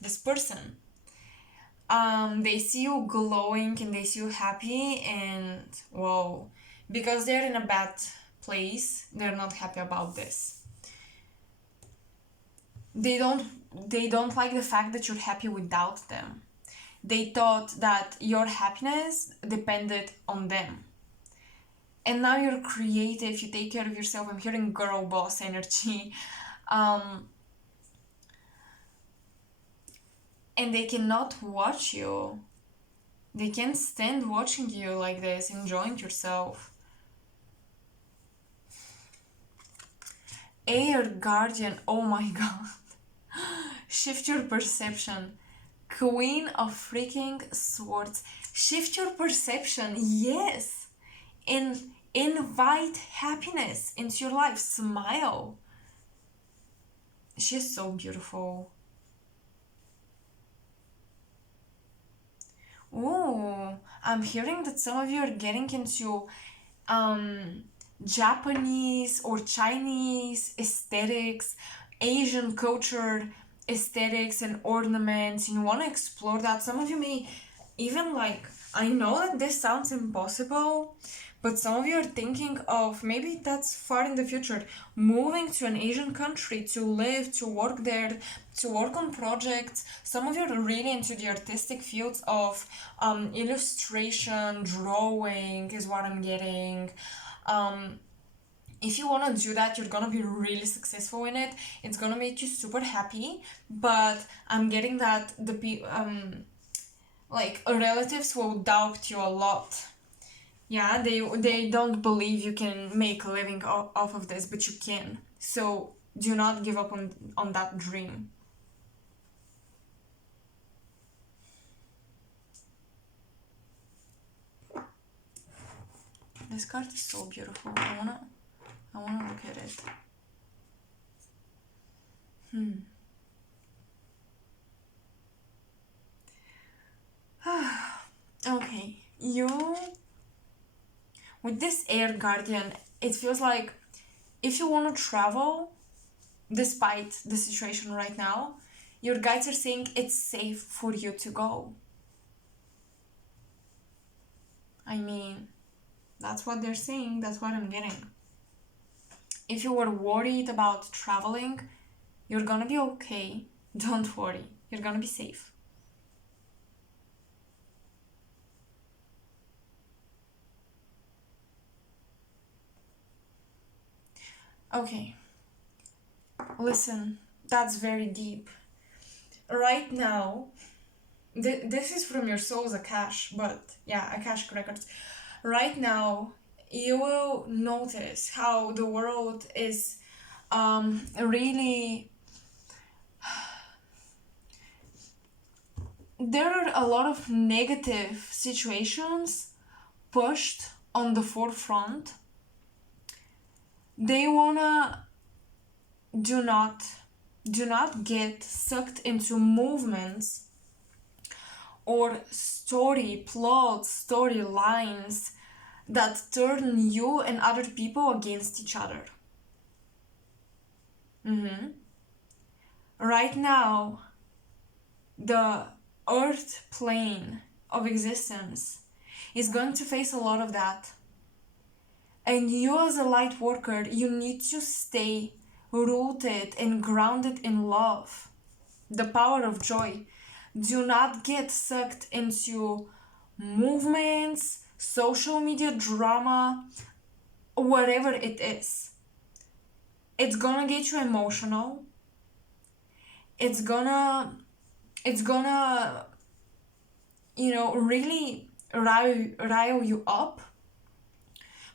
this person, they see you glowing and they see you happy, and whoa, because they're in a bad place, they're not happy about this. They don't like the fact that you're happy without them. They thought that your happiness depended on them. And now you're creative, you take care of yourself. I'm hearing girl boss energy. And they cannot watch you. They can't stand watching you like this, enjoying yourself. Air guardian, oh my god. Shift your perception. Queen of freaking swords. Shift your perception, yes. And invite happiness into your life. Smile. She's so beautiful. Ooh, I'm hearing that some of you are getting into Japanese or Chinese aesthetics, Asian culture aesthetics and ornaments, and you want to explore that. Some of you may even like, I know that this sounds impossible, but some of you are thinking of, maybe that's far in the future, moving to an Asian country to live, to work there, to work on projects. Some of you are really into the artistic fields of illustration, drawing is what I'm getting. if you want to do that, you're gonna be really successful in it. It's gonna make you super happy. But I'm getting that like relatives will doubt you a lot. Yeah, they don't believe you can make a living off of this, but you can. So do not give up on that dream. This card is so beautiful. I wanna look at it. Okay, you with this air guardian, it feels like if you want to travel, despite the situation right now, your guides are saying it's safe for you to go. I mean, that's what they're saying, that's what I'm getting. If you were worried about traveling, you're gonna be okay. Don't worry, you're gonna be safe. Okay, listen, that's very deep. Right now, this is from your soul's Akash, but yeah, Akashic records. Right now, you will notice how the world is really. There are a lot of negative situations pushed on the forefront. They wanna do not get sucked into movements or plots, storylines that turn you and other people against each other. Right now, the earth plane of existence is going to face a lot of that. And you as a light worker, you need to stay rooted and grounded in love, the power of joy. Do not get sucked into movements, social media drama, whatever it is. It's gonna get you emotional. It's gonna really rile you up.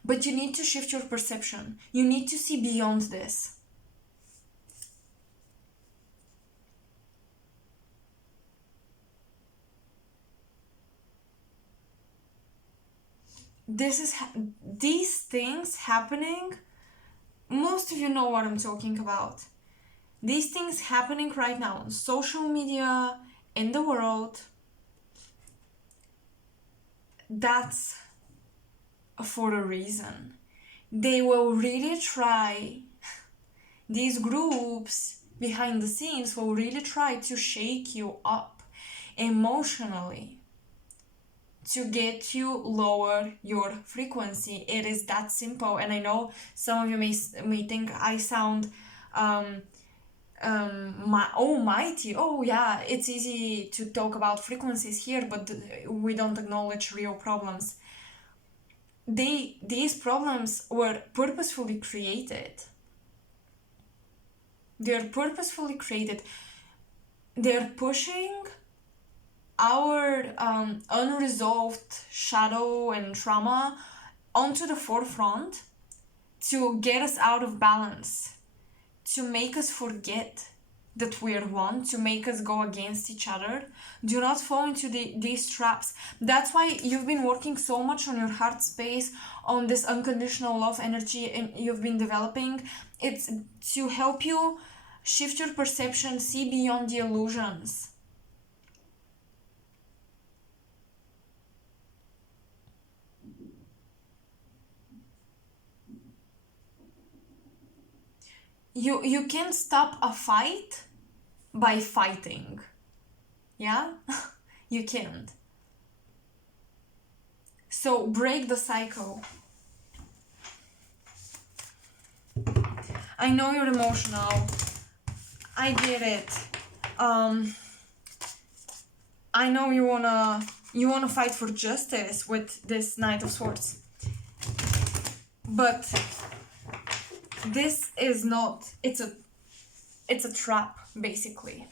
But you need to shift your perception. You need to see beyond this. These things happening, most of you know what I'm talking about. These things happening right now on social media, in the world, that's for a reason. They will really try, these groups behind the scenes will really try to shake you up emotionally, to get you lower your frequency. It is that simple. And I know some of you may think I sound almighty. Oh yeah, it's easy to talk about frequencies here, but we don't acknowledge real problems. These problems were purposefully created. They're purposefully created. They're pushing our unresolved shadow and trauma onto the forefront to get us out of balance, to make us forget that we're one, to make us go against each other. Do not fall into these traps. That's why you've been working so much on your heart space, on this unconditional love energy, and you've been developing. It's to help you shift your perception, see beyond the illusions. You can't stop a fight by fighting. Yeah? You can't. So break the cycle. I know you're emotional. I get it. I know you wanna fight for justice with this Knight of Swords. But this is not, it's a trap, basically.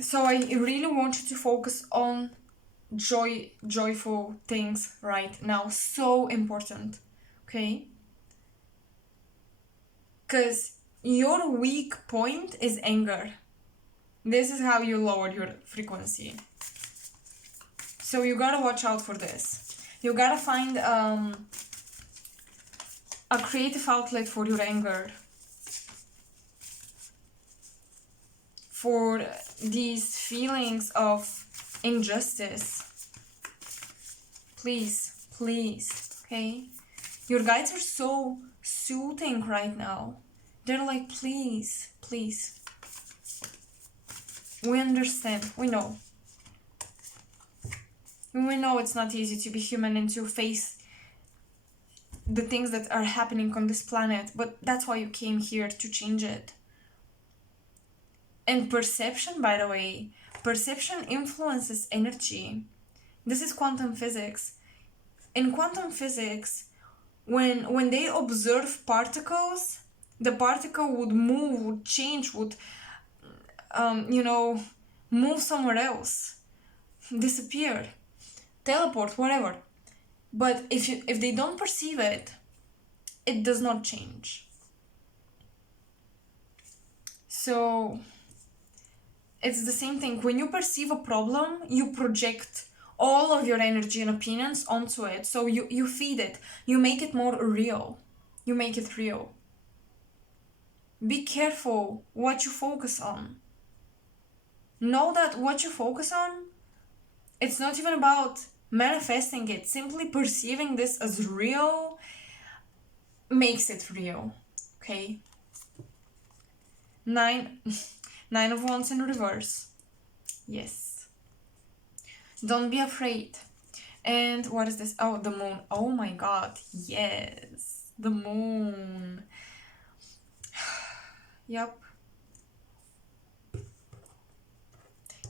So I really want you to focus on joyful things right now. So important, okay? Because your weak point is anger. This is how you lower your frequency. So you gotta watch out for this. You gotta find a creative outlet for your anger, for these feelings of injustice. Please, please, okay? Your guides are so soothing right now. They're like, please, please. We understand. We know. We know it's not easy to be human and to face the things that are happening on this planet, but that's why you came here, to change it. And perception, by the way, perception influences energy. This is quantum physics. In quantum physics, when they observe particles, the particle would move, would change, would move somewhere else, disappear, teleport, whatever. But if they don't perceive it, it does not change. So it's the same thing. When you perceive a problem, you project all of your energy and opinions onto it. So you feed it. You make it more real. You make it real. Be careful what you focus on. Know that what you focus on, it's not even about manifesting it. Simply perceiving this as real makes it real. Okay? Nine of Wands in reverse. Yes. Don't be afraid. And what is this? Oh, the moon. Oh my god. Yes. The moon. Yep.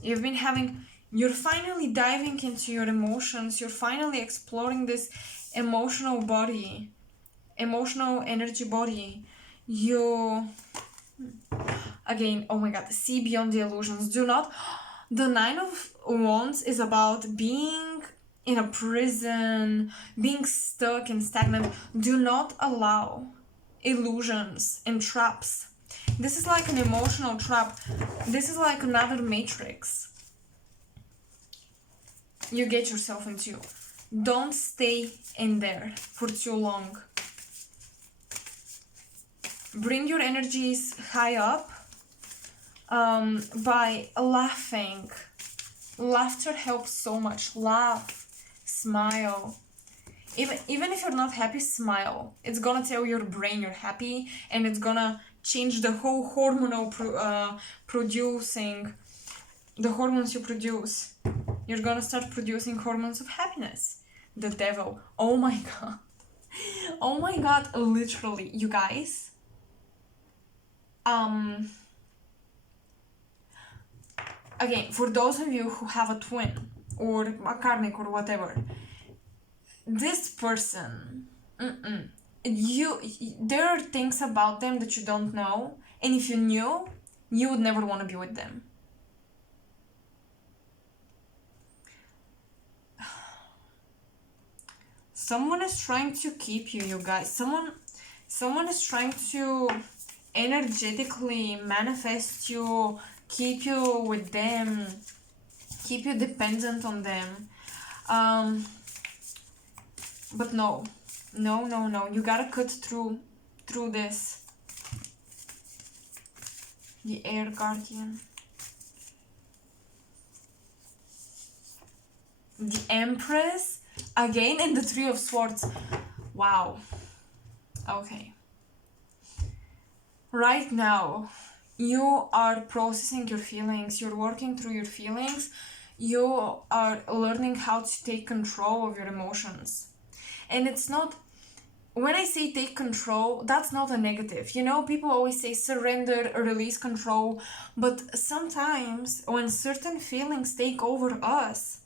You're finally diving into your emotions. You're finally exploring this emotional body, emotional energy body. Again, oh my god, see beyond the illusions. The 9 of Wands is about being in a prison, being stuck and stagnant. Do not allow illusions and traps. This is like an emotional trap. This is like another matrix you get yourself into. Don't stay in there for too long. Bring your energies high up by laughing. Laughter helps so much. Laugh, smile. Even if you're not happy, smile. It's gonna tell your brain you're happy, and it's gonna change the whole hormonal producing, the hormones you produce. You're gonna start producing hormones of happiness. The devil. Oh my god. Oh my god, literally, you guys. Again, for those of you who have a twin or a karmic or whatever, this person, there are things about them that you don't know, and if you knew, you would never want to be with them. Someone is trying to keep you, you guys. Someone is trying to energetically manifest you, keep you with them, keep you dependent on them. But no. You gotta cut through this. The Air Guardian. The Empress. Again, and the Three of Swords. Wow. Okay. Right now, you are processing your feelings. You're working through your feelings. You are learning how to take control of your emotions. And it's not... When I say take control, that's not a negative. You know, people always say surrender, release control. But sometimes when certain feelings take over us,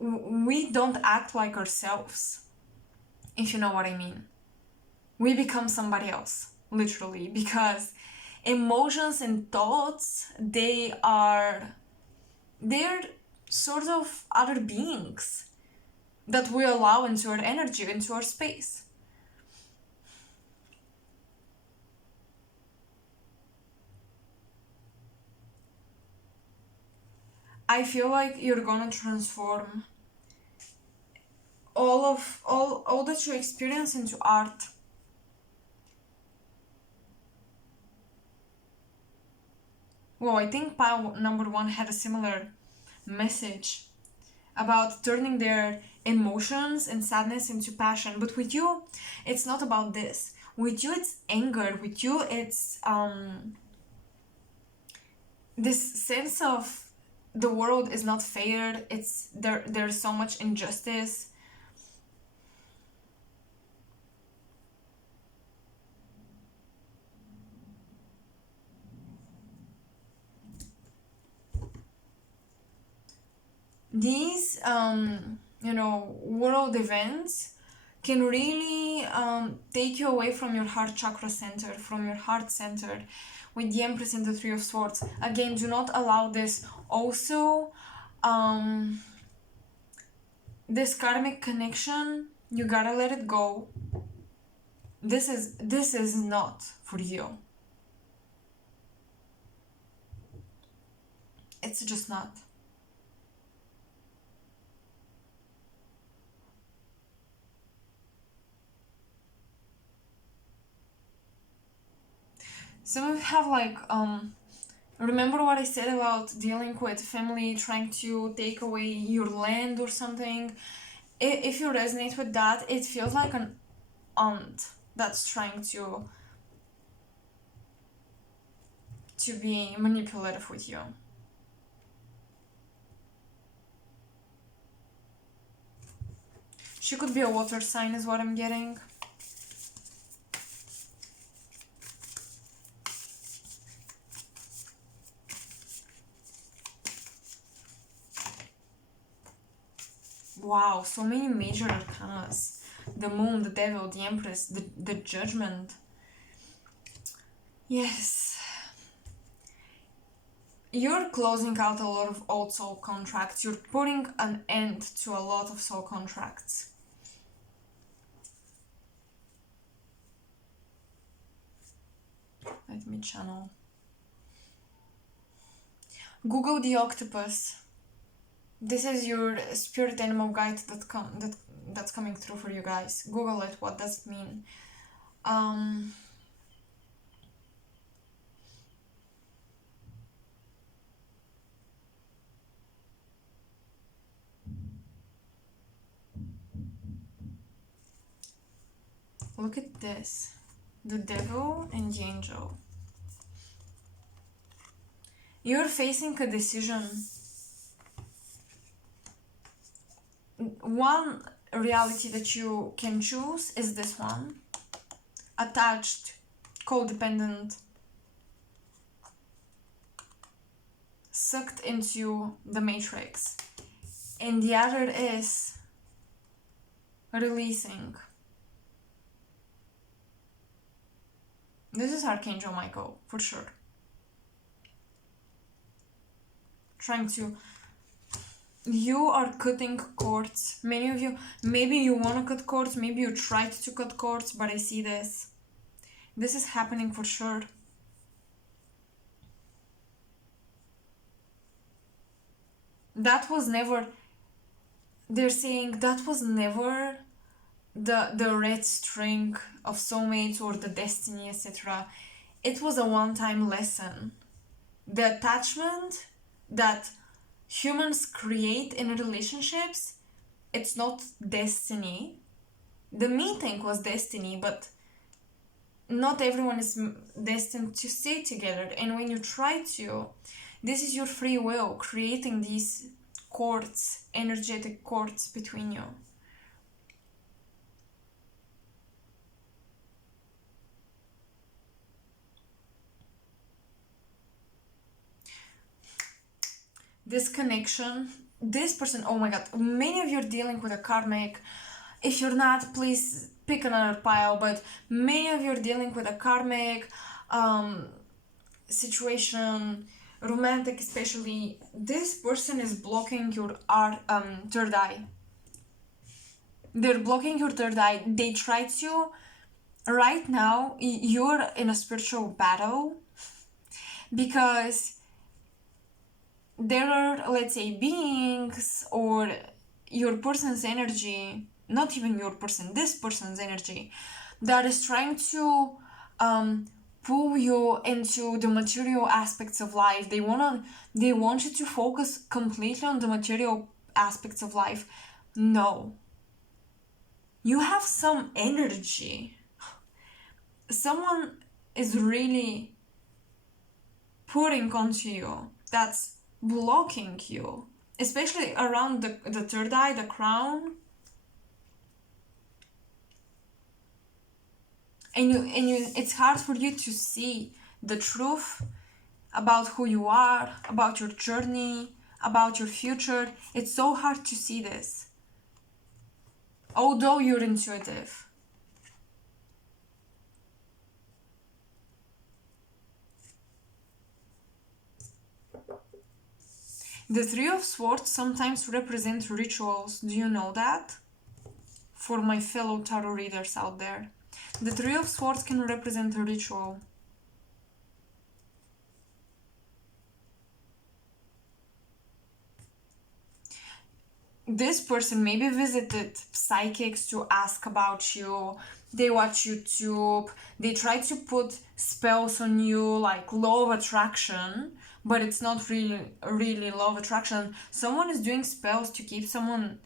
we don't act like ourselves, if you know what I mean. we become somebody else, literally, because emotions and thoughts, they're sort of other beings that we allow into our energy, into our space. I feel like you're gonna transform all that you experience into art. Well, I think pile number one had a similar message about turning their emotions and sadness into passion. But with you, it's not about this. With you, it's anger. With you, it's this sense of the world is not fair. It's there's so much injustice. These world events can really take you away from your heart chakra center, from your heart center, with the Empress and the Three of Swords. Again, do not allow this. Also, this karmic connection, you gotta let it go. This is not for you. It's just not. Some of you have like remember what I said about dealing with family trying to take away your land or something? If you resonate with that, it feels like an aunt that's trying to be manipulative with you. She could be a water sign is what I'm getting. Wow, so many major arcanas. The moon, the devil, the empress, the judgment. Yes. You're closing out a lot of old soul contracts. You're putting an end to a lot of soul contracts. Let me channel. Google the octopus. This is your spirit animal guide that's coming through for you guys. Google it. What does it mean? Look at this. The devil and the angel. You're facing a decision. One reality that you can choose is this one. Attached, codependent, sucked into the matrix. And the other is releasing. This is Archangel Michael, for sure. You are cutting cords. Many of you, maybe you want to cut cords, maybe you tried to cut cords, but I see this. This is happening for sure. That was never, they're saying that was never the red string of soulmates or the destiny, etc. It was a one-time lesson. The attachment that humans create in relationships, it's not destiny. The meeting was destiny, but not everyone is destined to stay together. And when you try to, this is your free will creating these cords, energetic cords between you. This connection, this person, oh my god, many of you are dealing with a karmic. If you're not, please pick another pile, but many of you are dealing with a karmic situation, romantic especially. This person is blocking your third eye. They're blocking your third eye. They try to, right now, you're in a spiritual battle because there are, let's say, beings or your person's energy, not even your person, this person's energy, that is trying to pull you into the material aspects of life. They want you to focus completely on the material aspects of life. No. You have some energy. Someone is really putting onto you that's blocking you, especially around the third eye, the crown. And it's hard for you to see the truth about who you are, about your journey, about your future. It's so hard to see this, although you're intuitive. The Three of Swords sometimes represent rituals. Do you know that? For my fellow tarot readers out there, the Three of Swords can represent a ritual. This person maybe visited psychics to ask about you. They watch YouTube. They try to put spells on you, like law of attraction, but it's not really law of attraction. Someone is doing spells to keep someone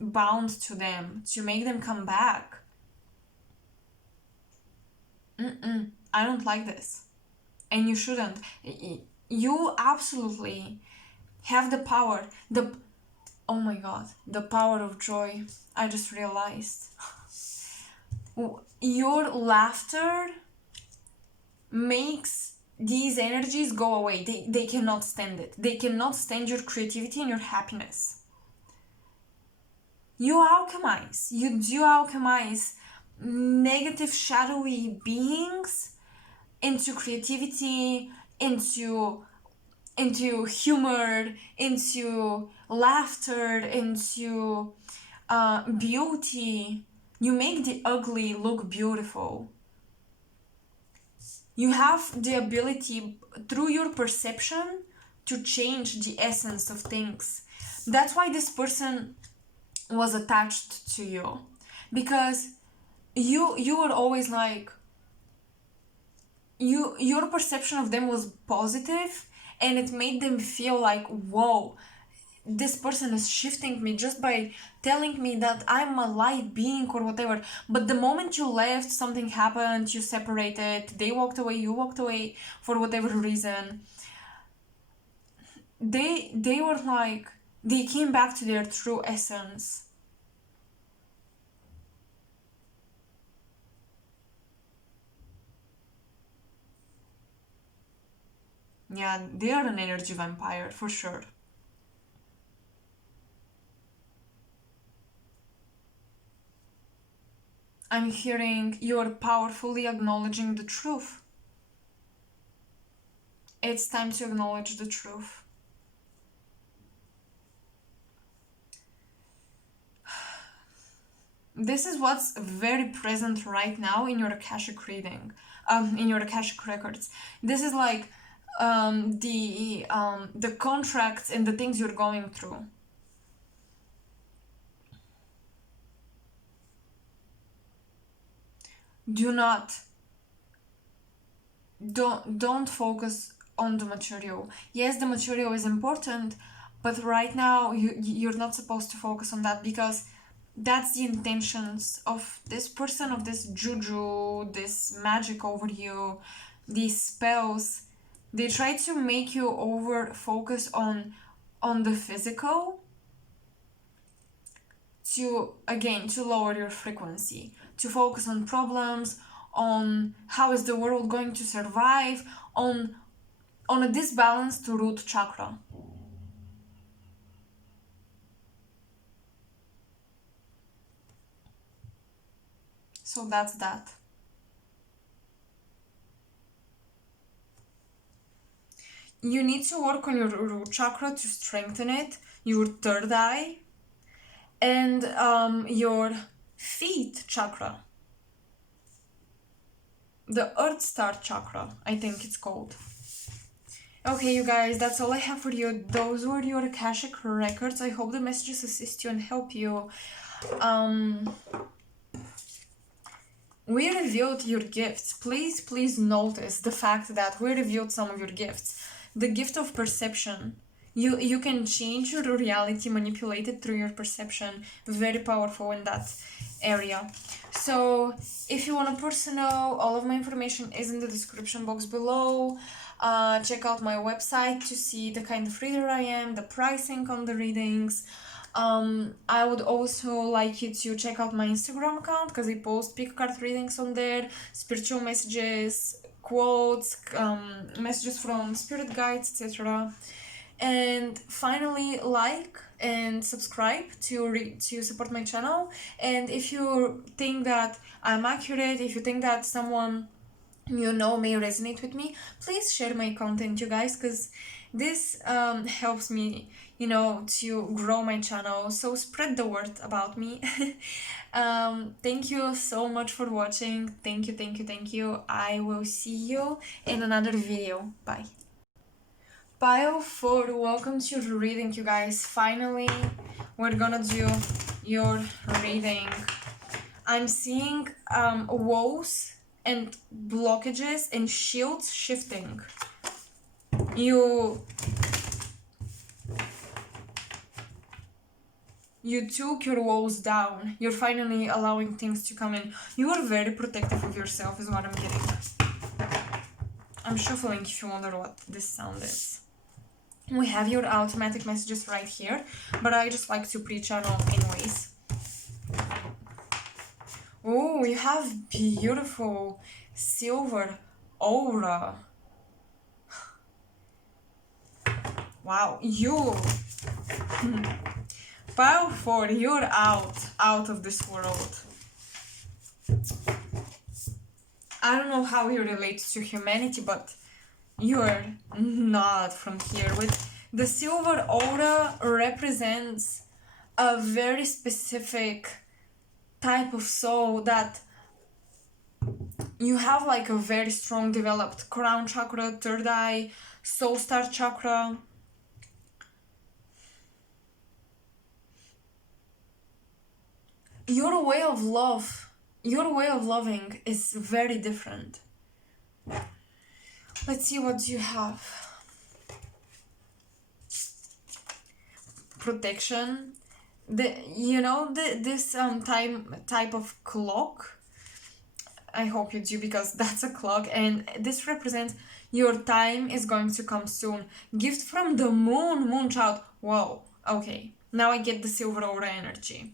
bound to them, to make them come back. I don't like this. And you shouldn't. You absolutely have the power. Oh my god, the power of joy. I just realized. Your laughter makes these energies go away. They cannot stand it. They cannot stand your creativity and your happiness. You do alchemize negative, shadowy beings into creativity, into humor, into laughter, into beauty. You make the ugly look beautiful. You have the ability, through your perception, to change the essence of things. That's why this person was attached to you, because you were always like, your perception of them was positive, and it made them feel like, whoa, this person is shifting me just by telling me that I'm a light being or whatever. But the moment you left, something happened, you separated, they walked away, you walked away for whatever reason. They were like, they came back to their true essence. Yeah, they are an energy vampire for sure. I'm hearing you are powerfully acknowledging the truth. It's time to acknowledge the truth. This is what's very present right now in your Akashic reading, in your Akashic records. This is like the contracts and the things you're going through. Don't focus on the material. Yes, the material is important, but right now you're not supposed to focus on that, because that's the intentions of this person, of this juju, this magic over you, these spells. They try to make you over focus on the physical, to lower your frequency, to focus on problems, on how is the world going to survive, on a disbalanced root chakra. So that's that. You need to work on your root chakra to strengthen it, your third eye, and your feet chakra. The Earth Star chakra, I think it's called. Okay, you guys, that's all I have for you. Those were your Akashic records. I hope the messages assist you and help you. We revealed your gifts. Please notice the fact that we revealed some of your gifts. The gift of perception. You can change your reality, manipulate it through your perception. Very powerful in that area. So if you want a personal, all of my information is in the description box below. Check out my website to see the kind of reader I am, the pricing on the readings. I would also like you to check out my Instagram account because I post pick card readings on there, spiritual messages, quotes, messages from spirit guides, etc. And finally, like and subscribe to support my channel. And if you think that I'm accurate, if you think that someone you know may resonate with me, please share my content, you guys, because this helps me, you know, to grow my channel. So spread the word about me. Thank you so much for watching. Thank you. I will see you in another video. Bye. Pile 4, welcome to your reading, you guys. Finally, we're gonna do your reading. I'm seeing walls and blockages and shields shifting. You took your walls down. You're finally allowing things to come in. You are very protective of yourself is what I'm getting. I'm shuffling if you wonder what this sound is. We have your automatic messages right here, but I just like to pre-channel anyways. Oh, you have beautiful silver aura. Wow, you Pile 4, you're out of this world. I don't know how you relate to humanity, but you're not from here. With the silver aura represents a very specific type of soul that you have, like a very strong developed crown chakra, third eye, soul star chakra. Your way of loving is very different. Let's see what you have. Protection. This type of clock. I hope you do, because that's a clock, and this represents your time is going to come soon. Gift from the moon child. Whoa. Okay. Now I get the silver aura energy.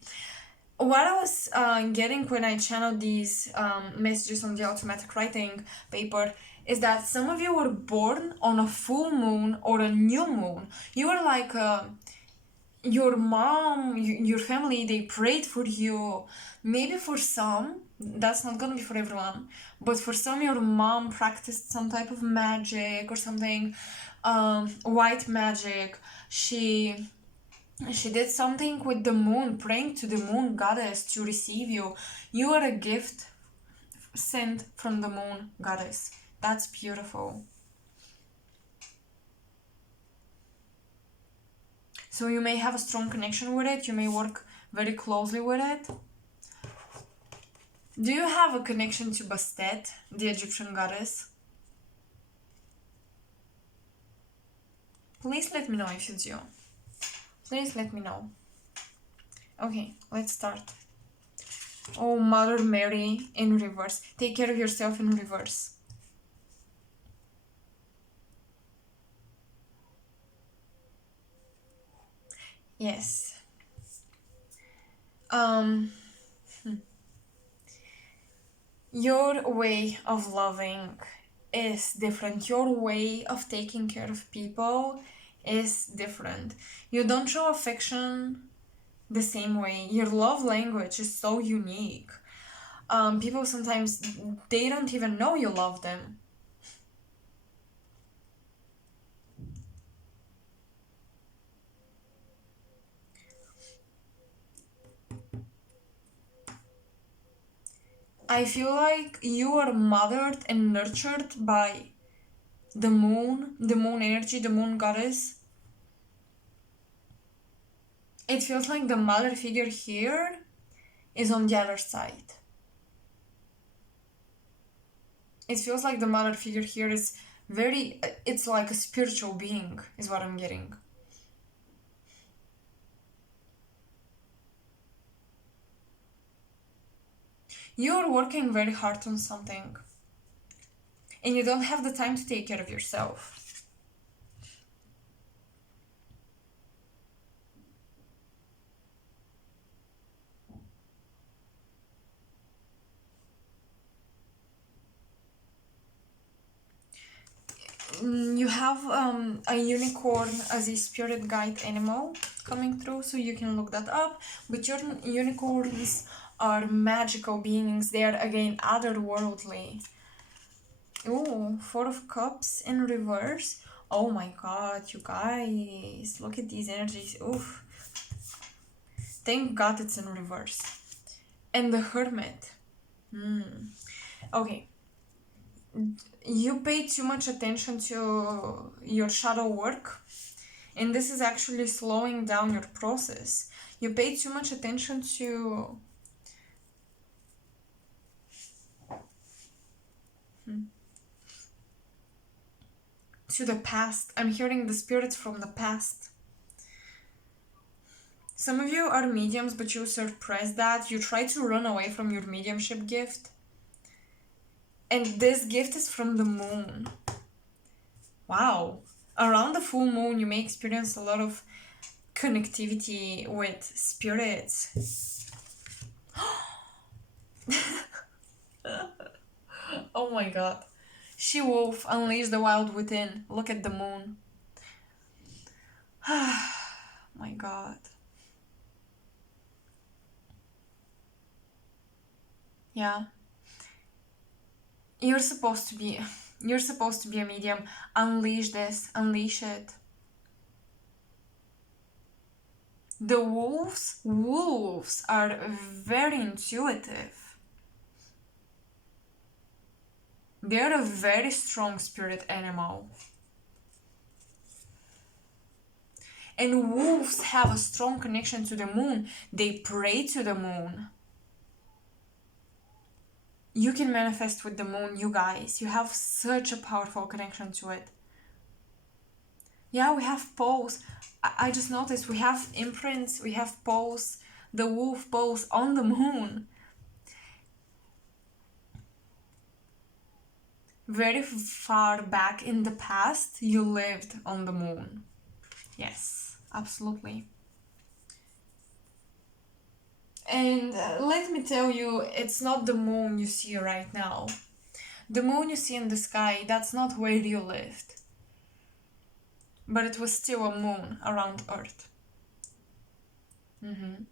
What I was getting when I channeled these messages on the automatic writing paper is that some of you were born on a full moon or a new moon. You were like, your mom, your family, they prayed for you. Maybe for some, that's not gonna be for everyone, but for some, your mom practiced some type of magic or something, white magic. She did something with the moon, praying to the moon goddess to receive you. You are a gift sent from the moon goddess. That's beautiful. So you may have a strong connection with it. You may work very closely with it. Do you have a connection to Bastet, the Egyptian goddess? Please let me know if you do. Please let me know. Okay, let's start. Oh, Mother Mary in reverse. Take care of yourself in reverse. Yes. Your way of loving is different. Your way of taking care of people is different. You don't show affection the same way. Your love language is so unique. People sometimes, they don't even know you love them. I feel like you are mothered and nurtured by the moon energy, the moon goddess. It feels like the mother figure here is on the other side. It feels like the mother figure here is very, it's like a spiritual being, is what I'm getting. You're working very hard on something, and you don't have the time to take care of yourself. You have a unicorn as a spirit guide animal coming through, so you can look that up. But your unicorns are magical beings. They are again otherworldly. Ooh, Four of Cups in reverse. Oh my god, you guys, look at these energies. Oof. Thank god it's in reverse. And the Hermit. Okay. You pay too much attention to your shadow work, and this is actually slowing down your process. You pay too much attention to the past. I'm hearing the spirits from the past. Some of you are mediums, but you suppress that. You try to run away from your mediumship gift. And this gift is from the moon. Wow. Around the full moon, you may experience a lot of connectivity with spirits. Oh my god. She wolf, unleash the wild within. Look at the moon. My god. Yeah. You're supposed to be a medium. Unleash this. Unleash it. The wolves are very intuitive. They're a very strong spirit animal. And wolves have a strong connection to the moon. They pray to the moon. You can manifest with the moon, you guys. You have such a powerful connection to it. Yeah, we have poles. I just noticed we have imprints, we have poles, the wolf poles on the moon. Very far back in the past, you lived on the moon. Yes, absolutely. And let me tell you, it's not the moon you see right now. The moon you see in the sky, that's not where you lived. But it was still a moon around Earth. And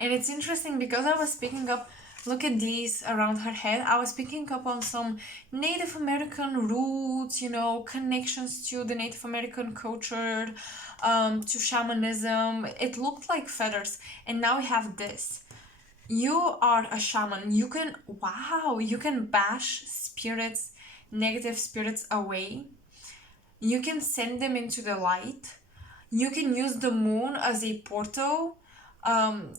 it's interesting because I was picking up, look at these around her head, I was picking up on some Native American roots, connections to the Native American culture, to shamanism. It looked like feathers. And now we have this. You are a shaman. You can bash spirits, negative spirits away. You can send them into the light. You can use the moon as a portal.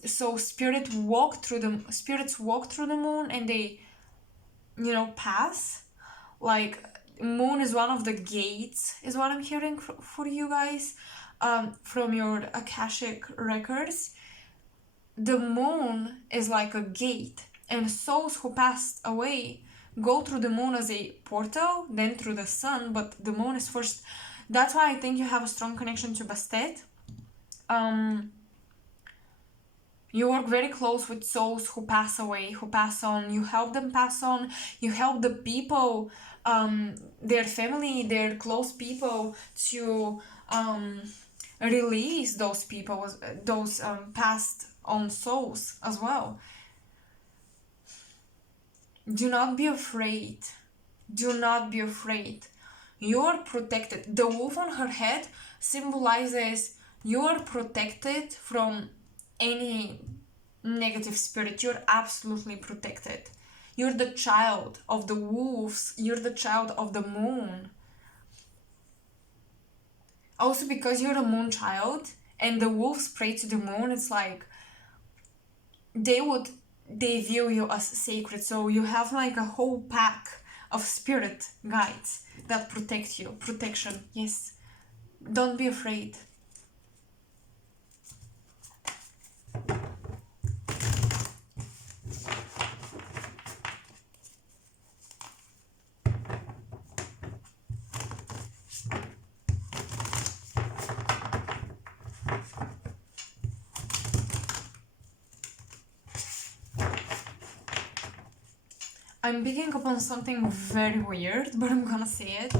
So spirits walk through the moon and they, pass. Like, moon is one of the gates, is what I'm hearing for you guys, from your Akashic records. The moon is like a gate, and souls who passed away go through the moon as a portal, then through the sun, but the moon is first. That's why I think you have a strong connection to Bastet. You work very close with souls who pass away, who pass on. You help them pass on. You help the people, their family, their close people, to release those people, those past own souls as well. Do not be afraid. Do not be afraid. You're protected. The wolf on her head symbolizes you're protected from any negative spirit. You're absolutely protected. You're the child of the wolves. You're the child of the moon. Also, because you're a moon child and the wolves pray to the moon, it's like they view you as sacred. So you have like a whole pack of spirit guides that protect you. Protection, yes. Don't be afraid. I'm picking up on something very weird, but I'm gonna say it.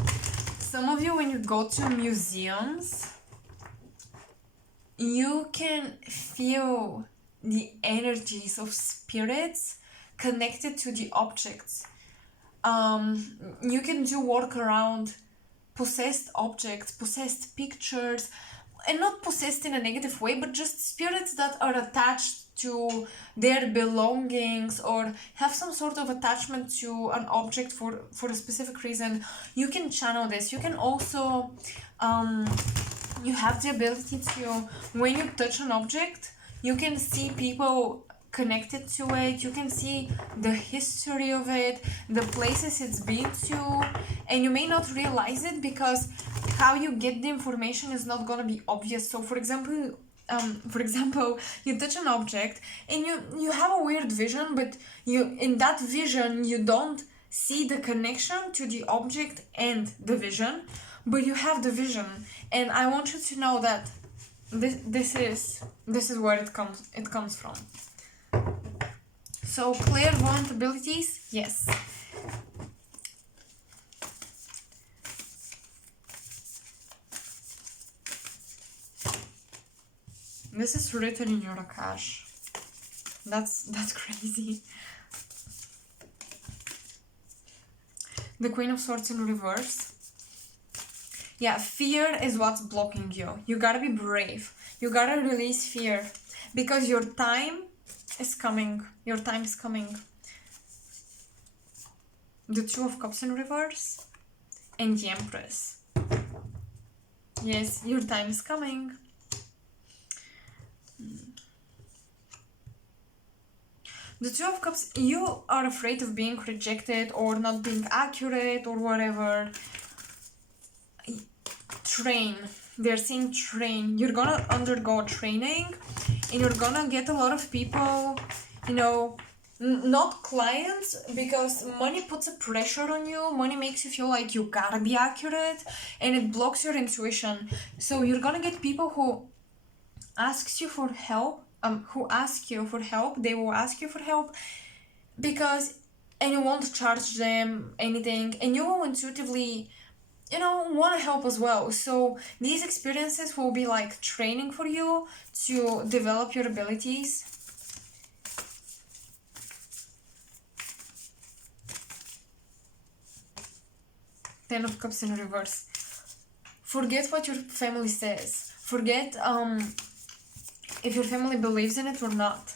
Some of you, when you go to museums, you can feel the energies of spirits connected to the objects. You can do work around possessed objects, possessed pictures, and not possessed in a negative way, but just spirits that are attached to their belongings or have some sort of attachment to an object for a specific reason. You can channel this. You can also you have the ability to, when you touch an object, you can see people connected to it. You can see the history of it, the places it's been to, and you may not realize it because how you get the information is not going to be obvious. So for example, you touch an object and you have a weird vision, but you, in that vision, you don't see the connection to the object and the vision, but you have the vision. And I want you to know that this is where it comes from. So clairvoyant abilities, yes. This is written in your Akash. That's crazy. The Queen of Swords in reverse. Yeah, fear is what's blocking you. You gotta be brave. You gotta release fear because your time is coming. Your time is coming. The Two of Cups in reverse and the Empress. Yes, your time is coming. The Two of Cups, you are afraid of being rejected or not being accurate or whatever. Train. They're saying train. You're gonna undergo training and you're gonna get a lot of people, not clients, because money puts a pressure on you. Money makes you feel like you gotta be accurate and it blocks your intuition. So you're gonna get people who asks you for help, they will ask you for help and you won't charge them anything, and you will intuitively, want to help as well. So these experiences will be like training for you to develop your abilities. Ten of Cups in reverse. Forget what your family says. Forget if your family believes in it or not.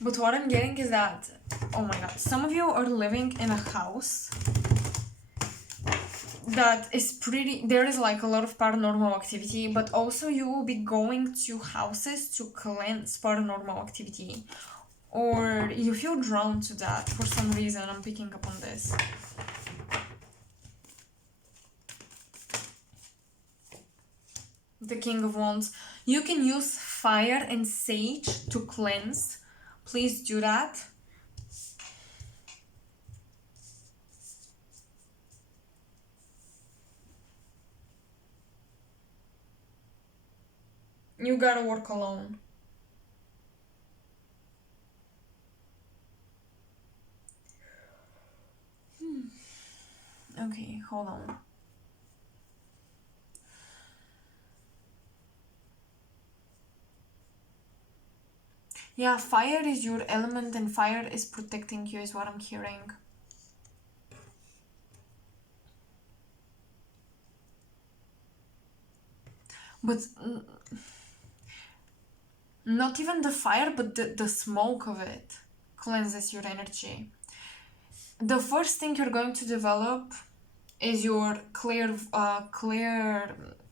But what I'm getting is that, oh my god, some of you are living in a house that is there is like a lot of paranormal activity, but also you will be going to houses to cleanse paranormal activity, or you feel drawn to that for some reason. I'm picking up on this. The King of Wands. You can use fire and sage to cleanse. Please do that. You gotta work alone. Okay, hold on. Yeah, fire is your element and fire is protecting you, is what I'm hearing. But not even the fire, but the smoke of it cleanses your energy. The first thing you're going to develop is your clear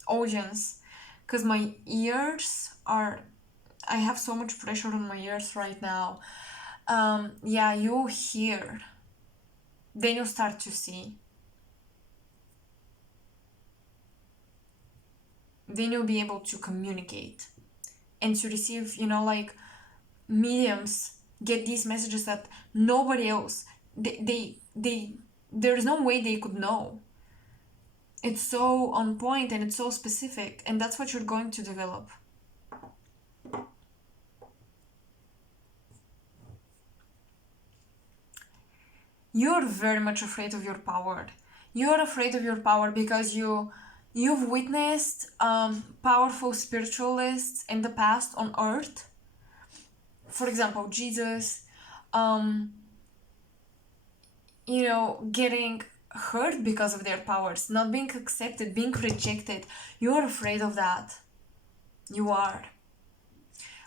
audience, because my ears are, I have so much pressure on my ears right now. Yeah, you hear, then you start to see, then you'll be able to communicate and to receive, like mediums get these messages that nobody else, they there's no way they could know. It's so on point and it's so specific, and that's what you're going to develop. You're very much afraid of your power. You're afraid of your power because you've witnessed powerful spiritualists in the past on earth. For example, Jesus, um, getting hurt because of their powers, not being accepted, being rejected. You're afraid of that. You are.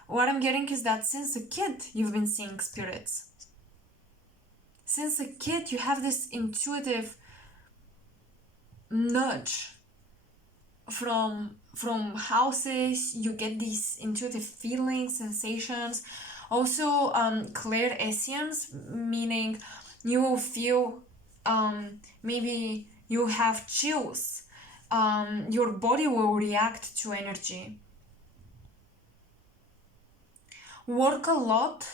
What I'm getting is that since a kid, you've been seeing spirits. Since a kid, you have this intuitive nudge from houses. You get these intuitive feelings, sensations. Also, clairessence, meaning you will feel, maybe you have chills. Your body will react to energy. Work a lot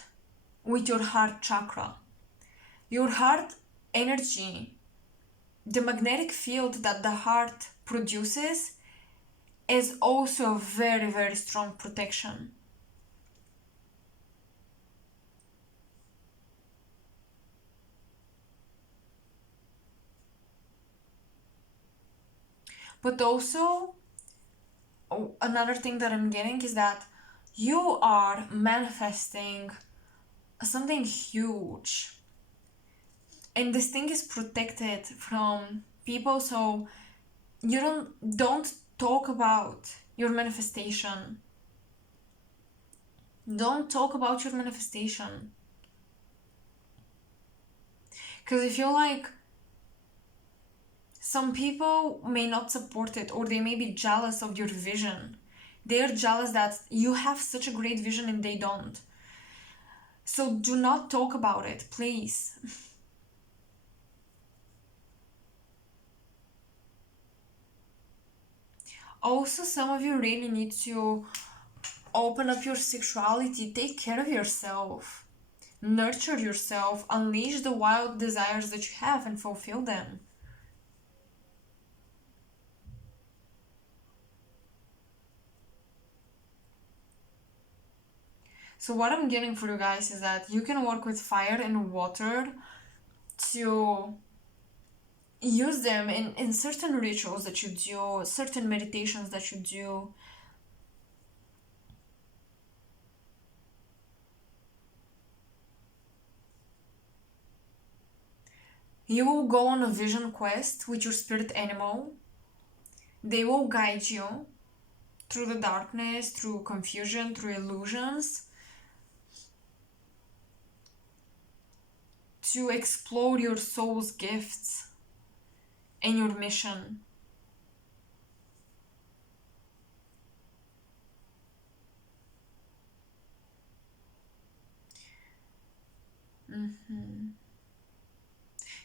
with your heart chakra. Your heart energy, the magnetic field that the heart produces, is also a very, very strong protection. But also, another thing that I'm getting is that you are manifesting something huge. And this thing is protected from people, so you don't talk about your manifestation. Don't talk about your manifestation. Because I feel like some people may not support it, or they may be jealous of your vision. They're jealous that you have such a great vision and they don't. So do not talk about it, please. Also, some of you really need to open up your sexuality, take care of yourself, nurture yourself, unleash the wild desires that you have and fulfill them. So what I'm getting for you guys is that you can work with fire and water to use them in certain rituals that you do, certain meditations that you do. You will go on a vision quest with your spirit animal. They will guide you through the darkness, through confusion, through illusions, to explore your soul's gifts and your mission.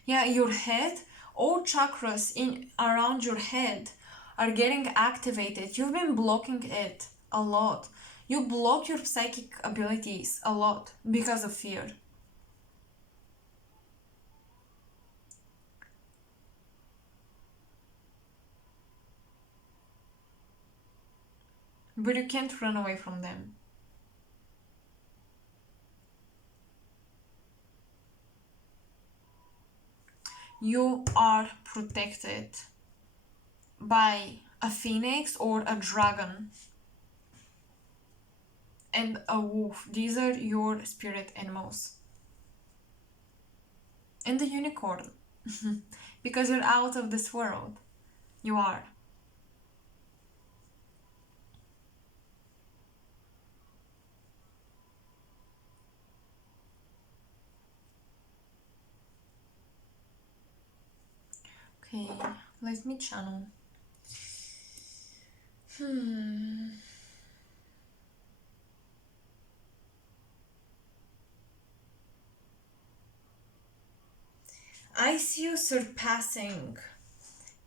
Yeah, your head, all chakras in around your head are getting activated. You've been blocking it a lot. You block your psychic abilities a lot because of fear. But you can't run away from them. You are protected by a phoenix or a dragon. and a wolf. These are your spirit animals. And the unicorn. Because you're out of this world. You are. Okay, let me channel. I see you surpassing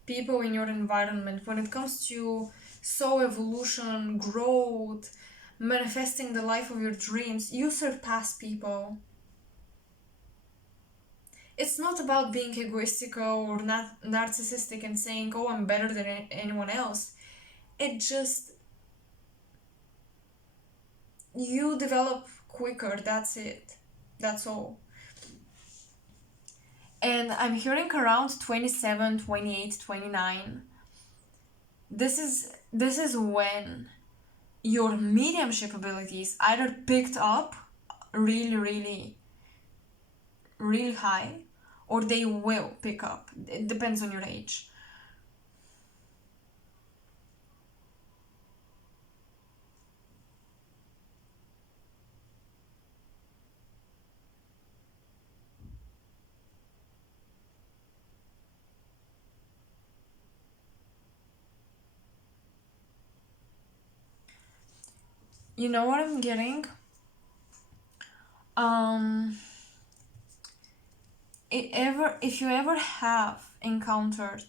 people in your environment when it comes to soul evolution, growth, manifesting the life of your dreams. You surpass people. It's not about being egoistical or not narcissistic and saying, oh, I'm better than anyone else. It just, you develop quicker, that's it. That's all. And I'm hearing around 27, 28, 29. This is when your mediumship abilities either picked up really, really, really high, or they will pick up. It depends on your age. You know what I'm getting? Um, if you ever have encountered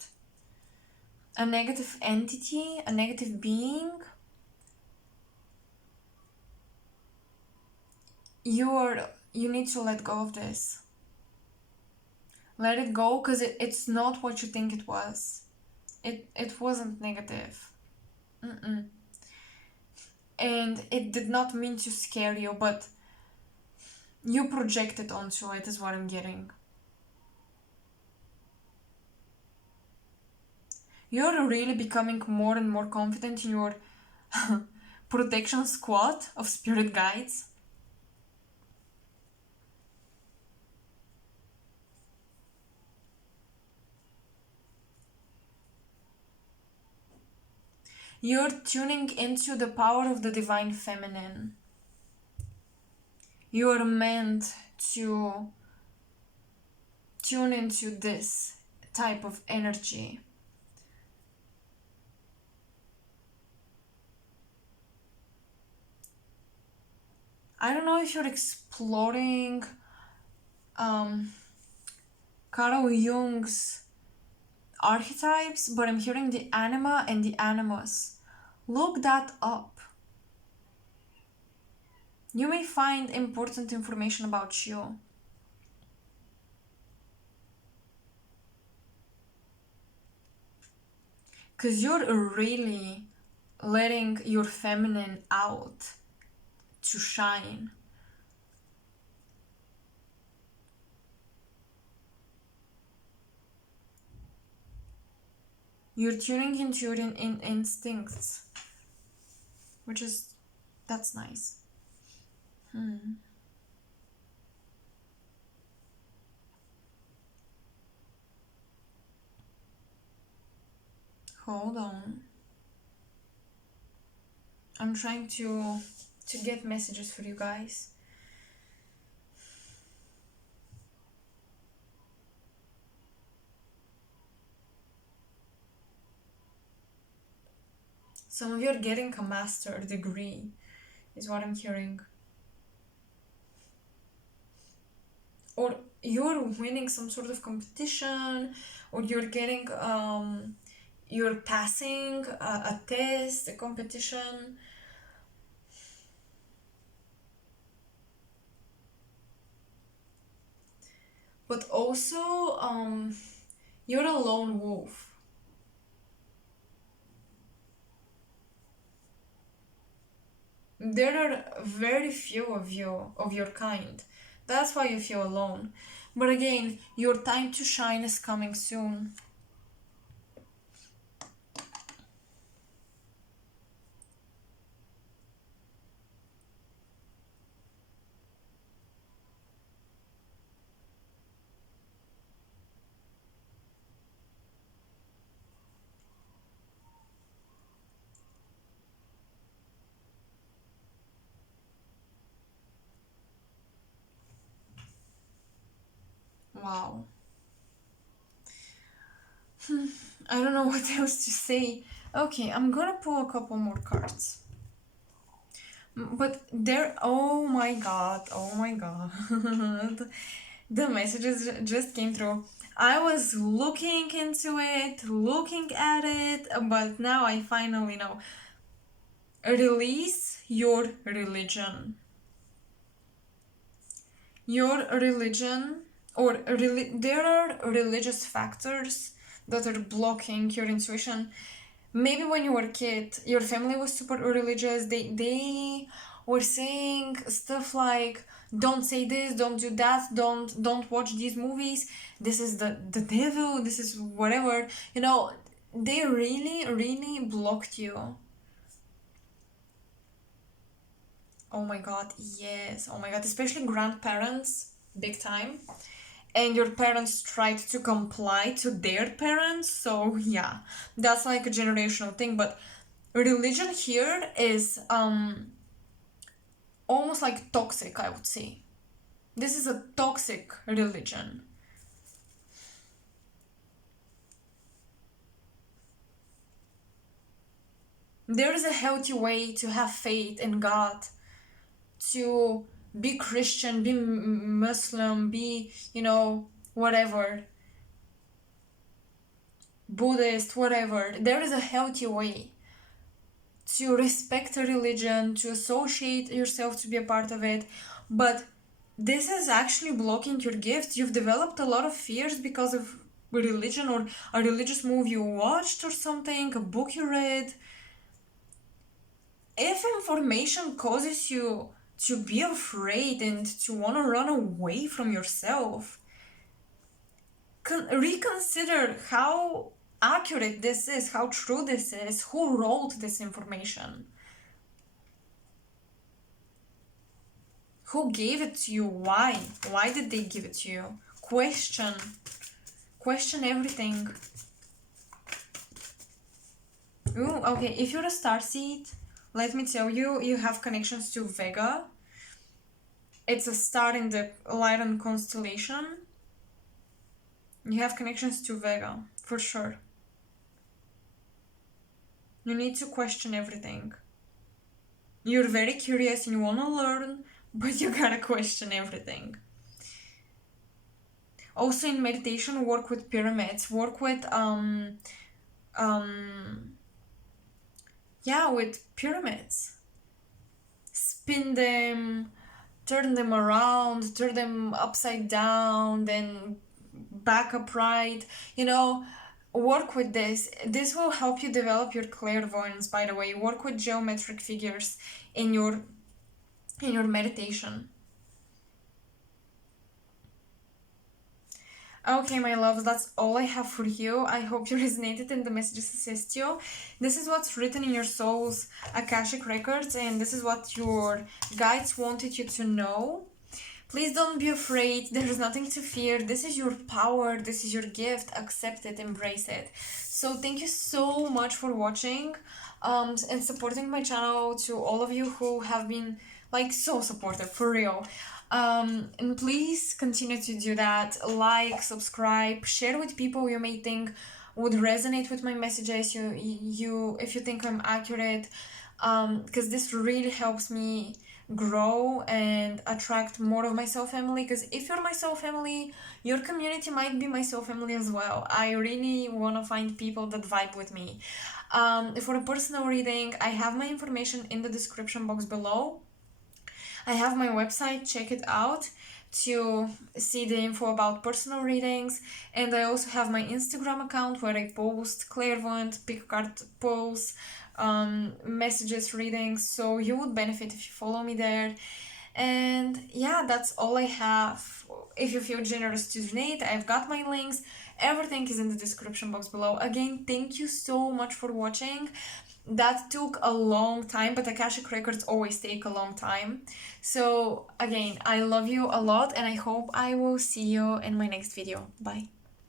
a negative entity, a negative being, you need to let go of this. Let it go, because it's not what you think it was. It wasn't negative. Mm-mm. And it did not mean to scare you, but you projected onto it, is what I'm getting. You're really becoming more and more confident in your protection squad of spirit guides. You're tuning into the power of the divine feminine. You are meant to tune into this type of energy. I don't know if you're exploring Carl Jung's archetypes, but I'm hearing the anima and the animus. Look that up. You may find important information about you. Because you're really letting your feminine out to shine. You're tuning into your instincts, which is, that's nice. Hold on. I'm trying to get messages for you guys. Some of you are getting a master degree, is what I'm hearing. Or you're winning some sort of competition, or you're getting, you're passing a test, a competition. But also, you're a lone wolf. There are very few of you, of your kind. That's why you feel alone. But again, your time to shine is coming soon. Wow. I don't know what else to say. Okay, I'm gonna pull a couple more cards. But there, oh my god, oh my god. The messages just came through. I was looking into it, looking at it, but now I finally know. Release your religion. Your religion, or there are religious factors that are blocking your intuition. Maybe when you were a kid, your family was super religious. They were saying stuff like, don't say this, don't do that, don't watch these movies, this is the devil, this is whatever, you know. They really blocked you. Oh my god, yes, oh my god, especially grandparents, big time. And your parents tried to comply to their parents, so yeah, that's like a generational thing. But religion here is almost like toxic, I would say. This is a toxic religion. There is a healthy way to have faith in God, to be Christian, be Muslim, be, you know, whatever, Buddhist, whatever. There is a healthy way to respect a religion, to associate yourself to be a part of it. But this is actually blocking your gift. You've developed a lot of fears because of religion, or a religious movie you watched, or something, a book you read. If information causes you to be afraid and to want to run away from yourself, reconsider how accurate this is, how true this is, who wrote this information, who gave it to you, why did they give it to you. Question everything. Ooh, okay, if you're a starseed, let me tell you, you have connections to Vega. It's a star in the Lyran constellation. You have connections to Vega, for sure. You need to question everything. You're very curious and you want to learn, but you gotta question everything. Also in meditation, work with pyramids, work with with pyramids. Spin them, turn them around, turn them upside down, then back upright, you know. Work with this. This will help you develop your clairvoyance, by the way. Work with geometric figures in your meditation. Okay, my loves, that's all I have for you. I hope you resonated and the messages assist you. This is what's written in your soul's Akashic records, and this is what your guides wanted you to know. Please don't be afraid. There is nothing to fear. This is your power. This is your gift. Accept it. Embrace it. So thank you so much for watching and supporting my channel. To all of you who have been like so supportive, for real. And please continue to do that. Like, subscribe, share with people you may think would resonate with my messages. You if you think I'm accurate, because this really helps me grow and attract more of my soul family. Because if you're my soul family, your community might be my soul family as well. I really want to find people that vibe with me. For a personal reading, I have my information in the description box below. I have my website, check it out to see the info about personal readings. And I also have my Instagram account where I post clairvoyant, pick card pulls, messages, readings. So you would benefit if you follow me there. And yeah, that's all I have. If you feel generous to donate, I've got my links. Everything is in the description box below. Again, thank you so much for watching. That took a long time, but Akashic records always take a long time. So again, I love you a lot and I hope I will see you in my next video. Bye.